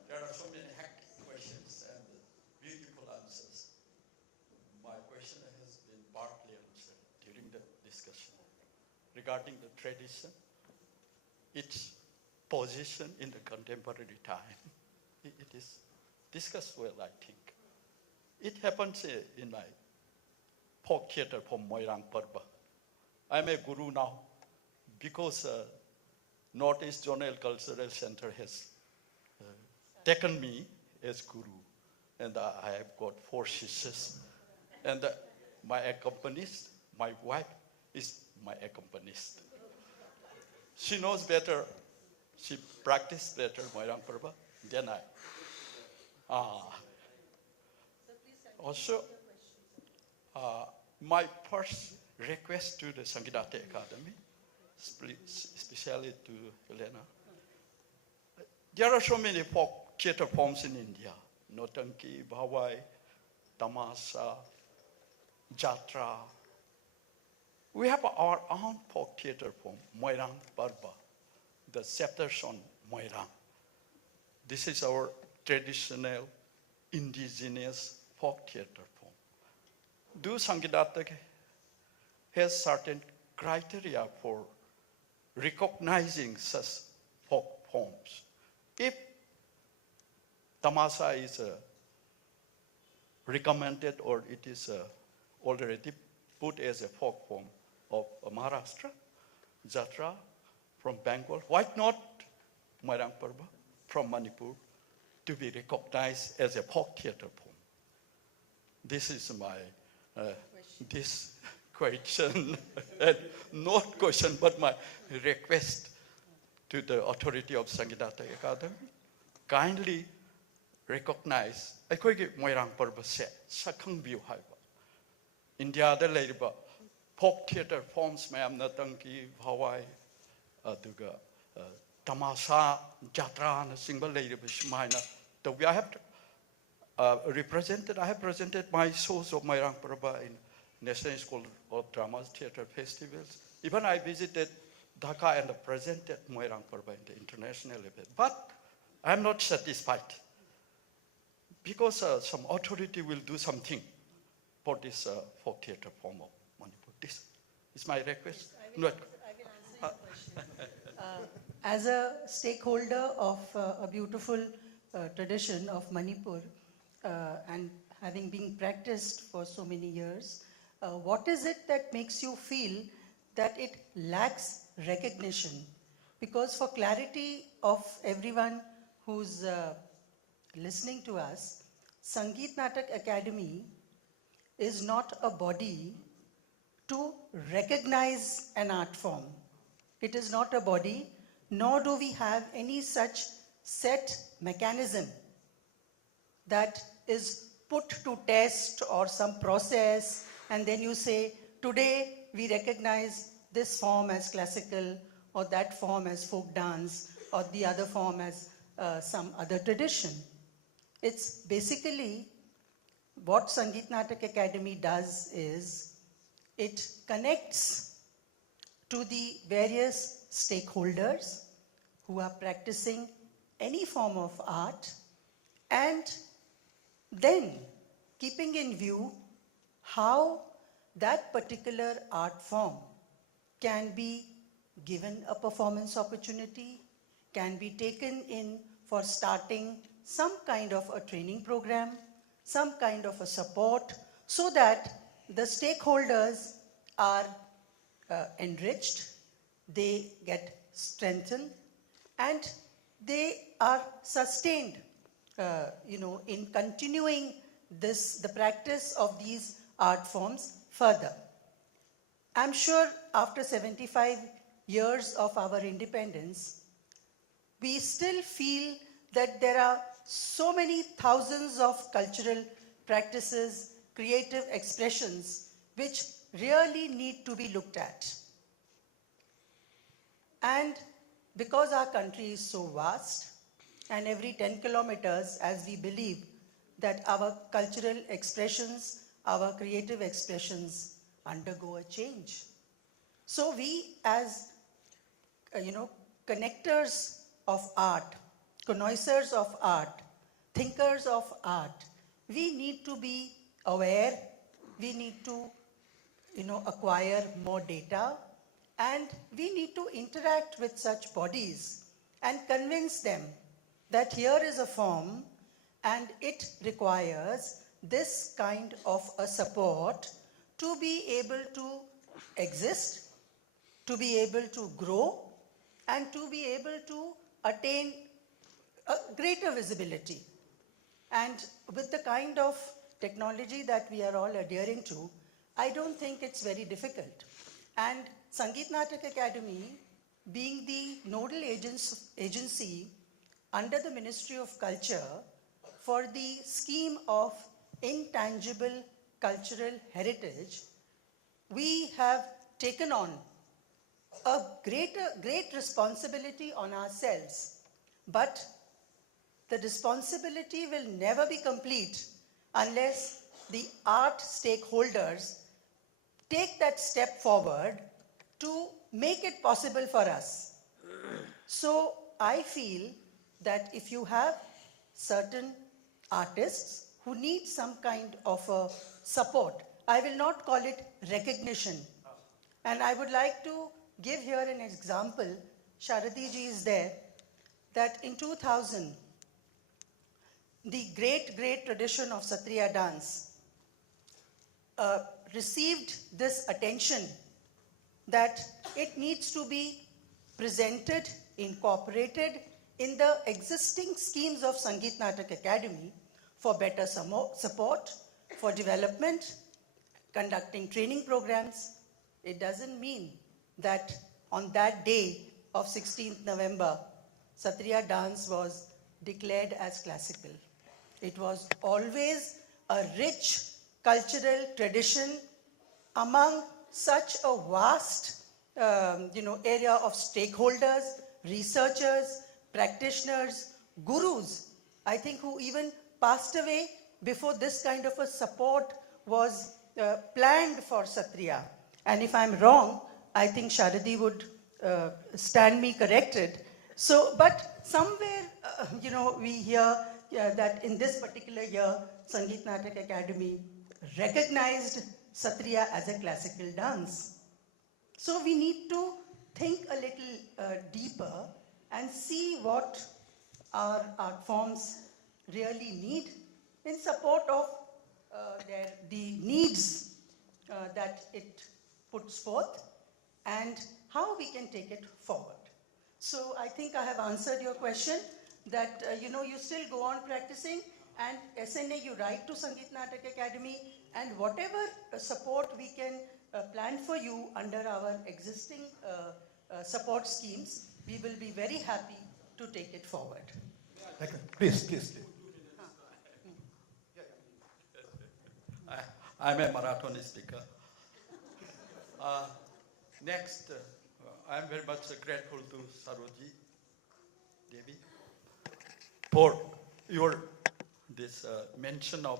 There are so many hacked questions and beautiful answers. My question has been partly answered during the discussion regarding the tradition, its position in the contemporary time. It is discussed well, I think. It happens in my folk theater from Moirang Parba. I'm a guru now because Northeast Zonal Cultural Center has taken me as guru, and I have got 4 sisters. And my accompanist, my wife, is my accompanist. She knows better, she practiced better Moirang Parba than I. Also, my first request to the Sangeet Natak Akademi, especially to Helena, there are so many folk theater forms in India: Notanki, Bhawai, Tamasa, Jatra. We have our own folk theater form, Moirang Parba, the chapters on Moirang. This is our traditional, indigenous folk theater form. Do Sangeet Natak has certain criteria for recognizing such folk forms? If Tamasa is recommended or it is already put as a folk form of Maharashtra, Jatra from Bengal, why not Moirang Parba from Manipur to be recognized as a folk theater form? This is my this question, and not question, but my request to the authority of Sangeet Natak Akademi. Kindly recognize ꯑꯩꯈꯣꯏꯒꯤ Moirang Parba sakang biu haiba. India da leiba folk theater forms mayam natangi Bhawai aduga Tamasa Jatra na singba leiba shmaina. So I have represented. I have presented my shows of Moirang Parba in National School of Drama Theatre Festivals. Even I visited Dhaka and presented Moirang Parba in the international event. But I am not satisfied because some authority will do something for this folk theatre form of Manipur. This is my request. I will answer your question. As a stakeholder of a beautiful tradition of Manipur and having been practiced for so many years, what is it that makes you feel that it lacks recognition? Because for clarity of everyone who's listening to us, Sangeet Natak Academy is not a body to recognize an art form. It is not a body, nor do we have any such set mechanism that is put to test or some process, and then you say, today we recognize this form as classical, or that form as folk dance, or the other form as some other tradition. It's basically what Sangeet Natak Academy does is it connects to the various stakeholders who are practicing any form of art, and then keeping in view how that particular art form can be given a performance opportunity, can be taken in for starting some kind of a training program, some kind of a support, so that the stakeholders are enriched, they get strengthened, and they are sustained, in continuing the practice of these art forms further. I'm sure after 75 years of our independence, we still feel that there are so many thousands of cultural practices, creative expressions, which really need to be looked at. And because our country is so vast, and every 10 kilometers, as we believe that our cultural expressions, our creative expressions undergo a change. So we as, connectors of art, connoisseurs of art, thinkers of art, we need to be aware, we need to, acquire more data, and we need to interact with such bodies and convince them that here is a form and it requires this kind of a support to be able to exist, to be able to grow, and to be able to attain a greater visibility. And with the kind of technology that we are all adhering to, I don't think it's very difficult. And Sangeet Natak Academy, being the nodal agency under the Ministry of Culture for the scheme of intangible cultural heritage, we have taken on a great responsibility on ourselves. But the responsibility will never be complete unless the art stakeholders take that step forward to make it possible for us. So I feel that if you have certain artists who need some kind of a support, I will not call it recognition. And I would like to give here an example. Sharodi ji is there, that in 2000, the great tradition of Satriya dance received this attention that it needs to be presented, incorporated in the existing schemes of Sangeet Natak Academy for better support, for development, conducting training programs. It doesn't mean that on that day of 16th November, Satriya dance was declared as classical. It was always a rich cultural tradition among such a vast area of stakeholders, researchers, practitioners, gurus, I think, who even passed away before this kind of a support was planned for Satriya. And if I'm wrong, I think Sharodi would stand me corrected. So, but somewhere, we hear that in this particular year, Sangeet Natak Academy recognized Satriya as a classical dance. So we need to think a little deeper and see what our art forms really need in support of the needs that it puts forth and how we can take it forward. So I think I have answered your question that, you still go on practicing, and SNA, you write to Sangeet Natak Akademi, and whatever support we can plan for you under our existing support schemes, we will be very happy to take it forward. Thank you. Please. I'm a marathon speaker. Next, I'm very much grateful to Sharodi Devi for your mention of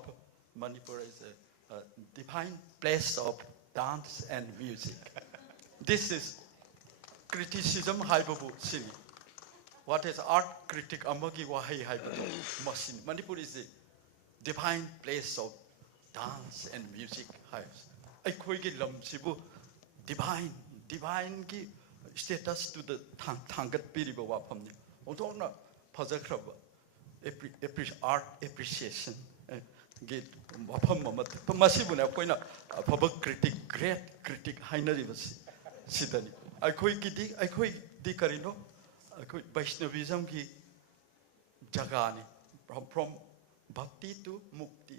Manipur as a divine place of dance and music. This is criticism haibabu Shri. What is art critic amagi wahi haibabu machine. Manipur is a divine place of dance and music. Aikoigi lamsibu divine ki status to the thangat piriba wapamni. Ontona pazakraba art appreciation. Get wapam mamat. Pamasibuna koina public critic, great critic hainaribasi. Sidani. Aikoi di karino. Aikoi Vaishnavism ki jagani from bhakti to mukti.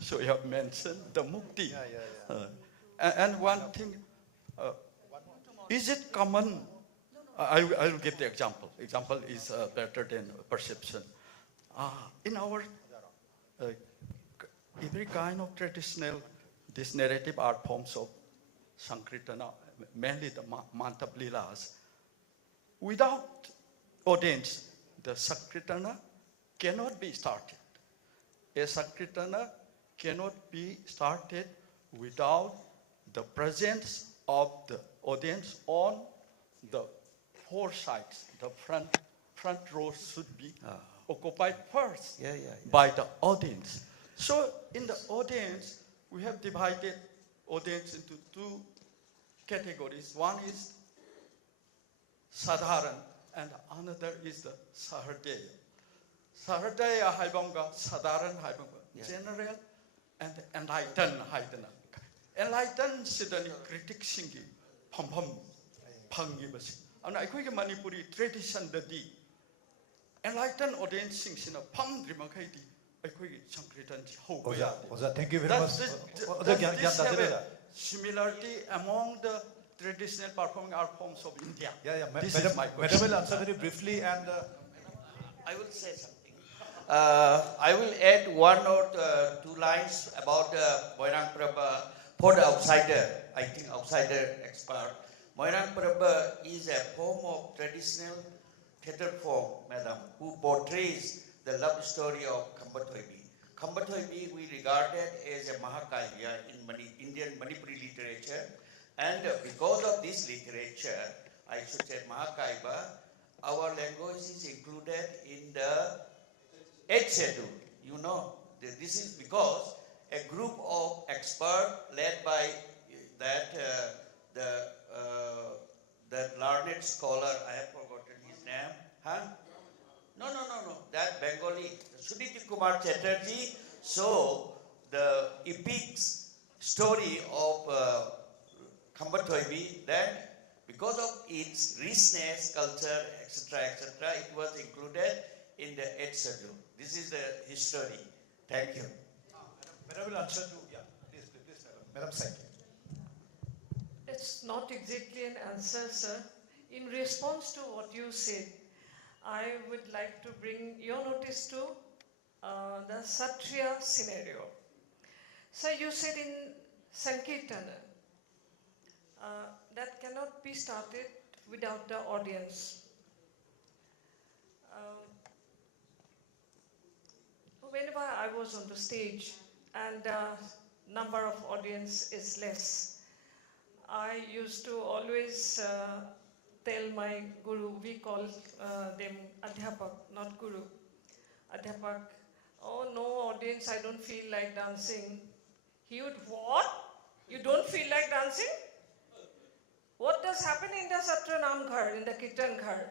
So you have mentioned the mukti. And one thing, is it common? I will give the example. Example is better than perception. In our every kind of traditional, this narrative art forms of Sankirtana, mainly the Mantab Leelas, without audience, the Sankirtana cannot be started. A Sankirtana cannot be started without the presence of the audience on the four sides. The front row should be occupied first by the audience. So in the audience, we have divided audience into two categories. One is Sadharan and another is the Sahardaya. Sahardaya haibamga, Sadharan haibamga, general and enlightened haidana. Enlightened sidani critic singi pam pangi basi. And I quick Manipuri tradition the D. Enlightened audience sings in a pam drimakati. I quick Sankirtan hope. Oza, thank you very much. Does this have a similarity among the traditional performing art forms of India? This is my question. Madam will answer very briefly, and I will say something. I will add one or two lines about Moirang Prabha for the outsider. I think outsider expert. Moirang Prabha is a form of traditional theatre form, madam, who portrays the love story of Khambathoibi. Khambathoibi we regarded as a Mahakaya in Indian Manipuri literature, and because of this literature, I should say Mahakaiba, our language is included in the 8th schedule. You know, this is because a group of experts led by that learned scholar, I have forgotten his name. No. That Bengali, Sudhiti Kumar Chatterjee. So the epic story of Khambathoibi, that because of its richness, culture, etc., it was included in the 8th schedule. This is the history. Thank you. Madam will answer to, please, Madam Saikia. It's not exactly an answer, sir. In response to what you said, I would like to bring your notice to the Satriya scenario. Sir, you said in Sankirtana, that cannot be started without the audience. Whenever I was on the stage and the number of audience is less, I used to always tell my guru, we call them Adhyapak, not guru. Adhyapak, oh no audience, I don't feel like dancing. He would, what? You don't feel like dancing? What does happen in the Satranam Ghar, in the Kirtan Ghar?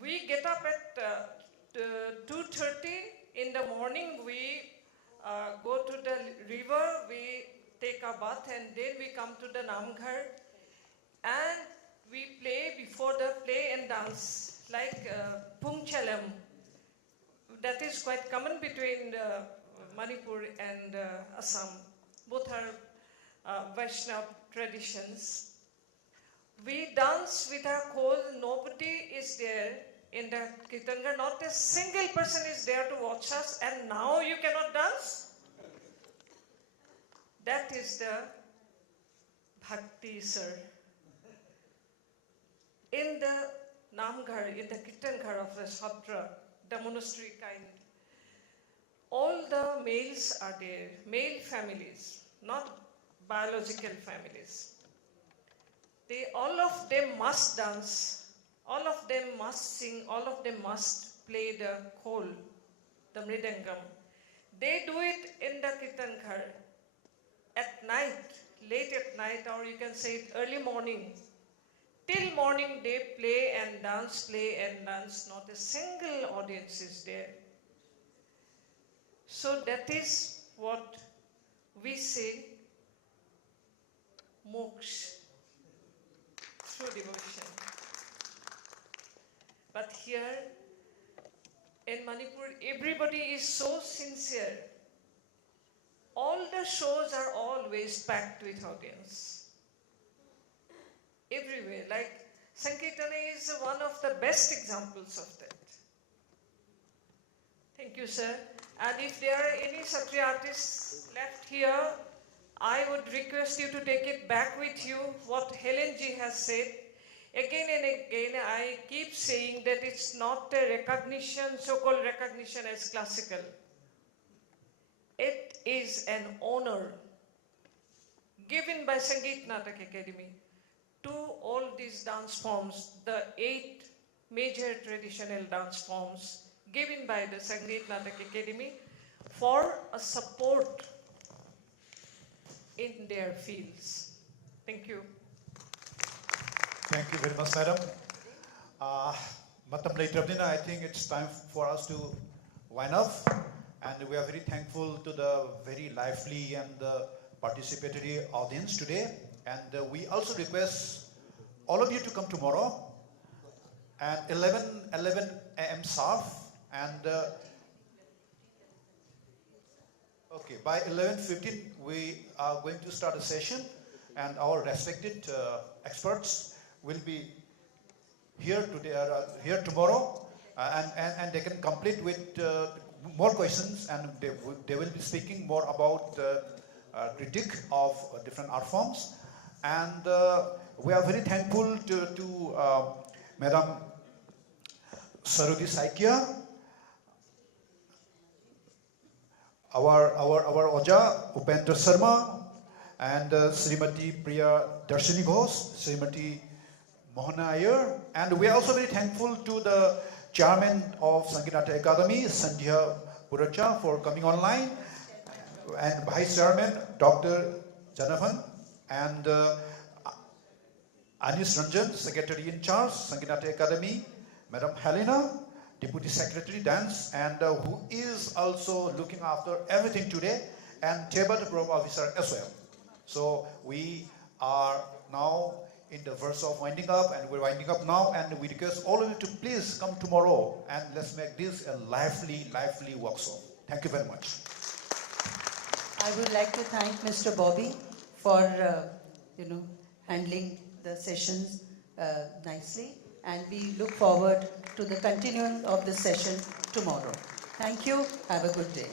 We get up at 2:30 in the morning, we go to the river, we take a bath, and then we come to the Namghar, and we play before the play and dance, like Pungchalam. That is quite common between Manipur and Assam. Both are Vaishnava traditions. We dance with our khol. Nobody is there in the Kirtangар. Not a single person is there to watch us. And now you cannot dance? That is the bhakti, sir. In the Namghar, in the Kirtangar of the Shatra, the monastery kind, all the males are there, male families, not biological families. All of them must dance, all of them must sing, all of them must play the khol, the mridangam. They do it in the Kirtangar at night, late at night, or you can say it early morning. Till morning they play and dance, not a single audience is there. So that is what we say, moksha, through devotion. But here in Manipur, everybody is so sincere. All the shows are always packed with audience. Everywhere, like Sankirtana is one of the best examples of that. Thank you, sir. And if there are any Kshatriya artists left here, I would request you to take it back with you, what Helen ji has said. Again and again, I keep saying that it's not a recognition, so-called recognition as classical. It is an honor given by Sangeet Natak Akademi to all these dance forms, the 8 major traditional dance forms given by the Sangeet Natak Akademi for a support in their fields. Thank you. Thank you very much, madam. Matam Laitrabdina, I think it's time for us to wind up. And we are very thankful to the very lively and participatory audience today. And we also request all of you to come tomorrow at 11 a.m. sharp. And okay, by 11:15 we are going to start a session, and our respected experts will be here today, here tomorrow, and they can complete with more questions, and they will be speaking more about critique of different art forms. And we are very thankful to Madam Sharodi Saikia, our Oja Upendra Sharma, and Srimati Priyadarshini Ghosh, Srimati Mohana Iyer. And we are also very thankful to the chairman of Sangeet Natak Akademi, Sandhya Puracha, for coming online, and vice chairman Dr. Janavan, and Anis Ranjan, secretary in charge, Sangeet Natak Akademi, Madam Helena, deputy secretary dance, and who is also looking after everything today, and table program officer as well. So we are now in the verse of winding up, and we're winding up now, and we request all of you to please come tomorrow, and let's make this a lively workshop. Thank you very much. I would like to thank Mr. Bobby for handling the sessions nicely, and we look forward to the continuing of the session tomorrow. Thank you. Have a good day.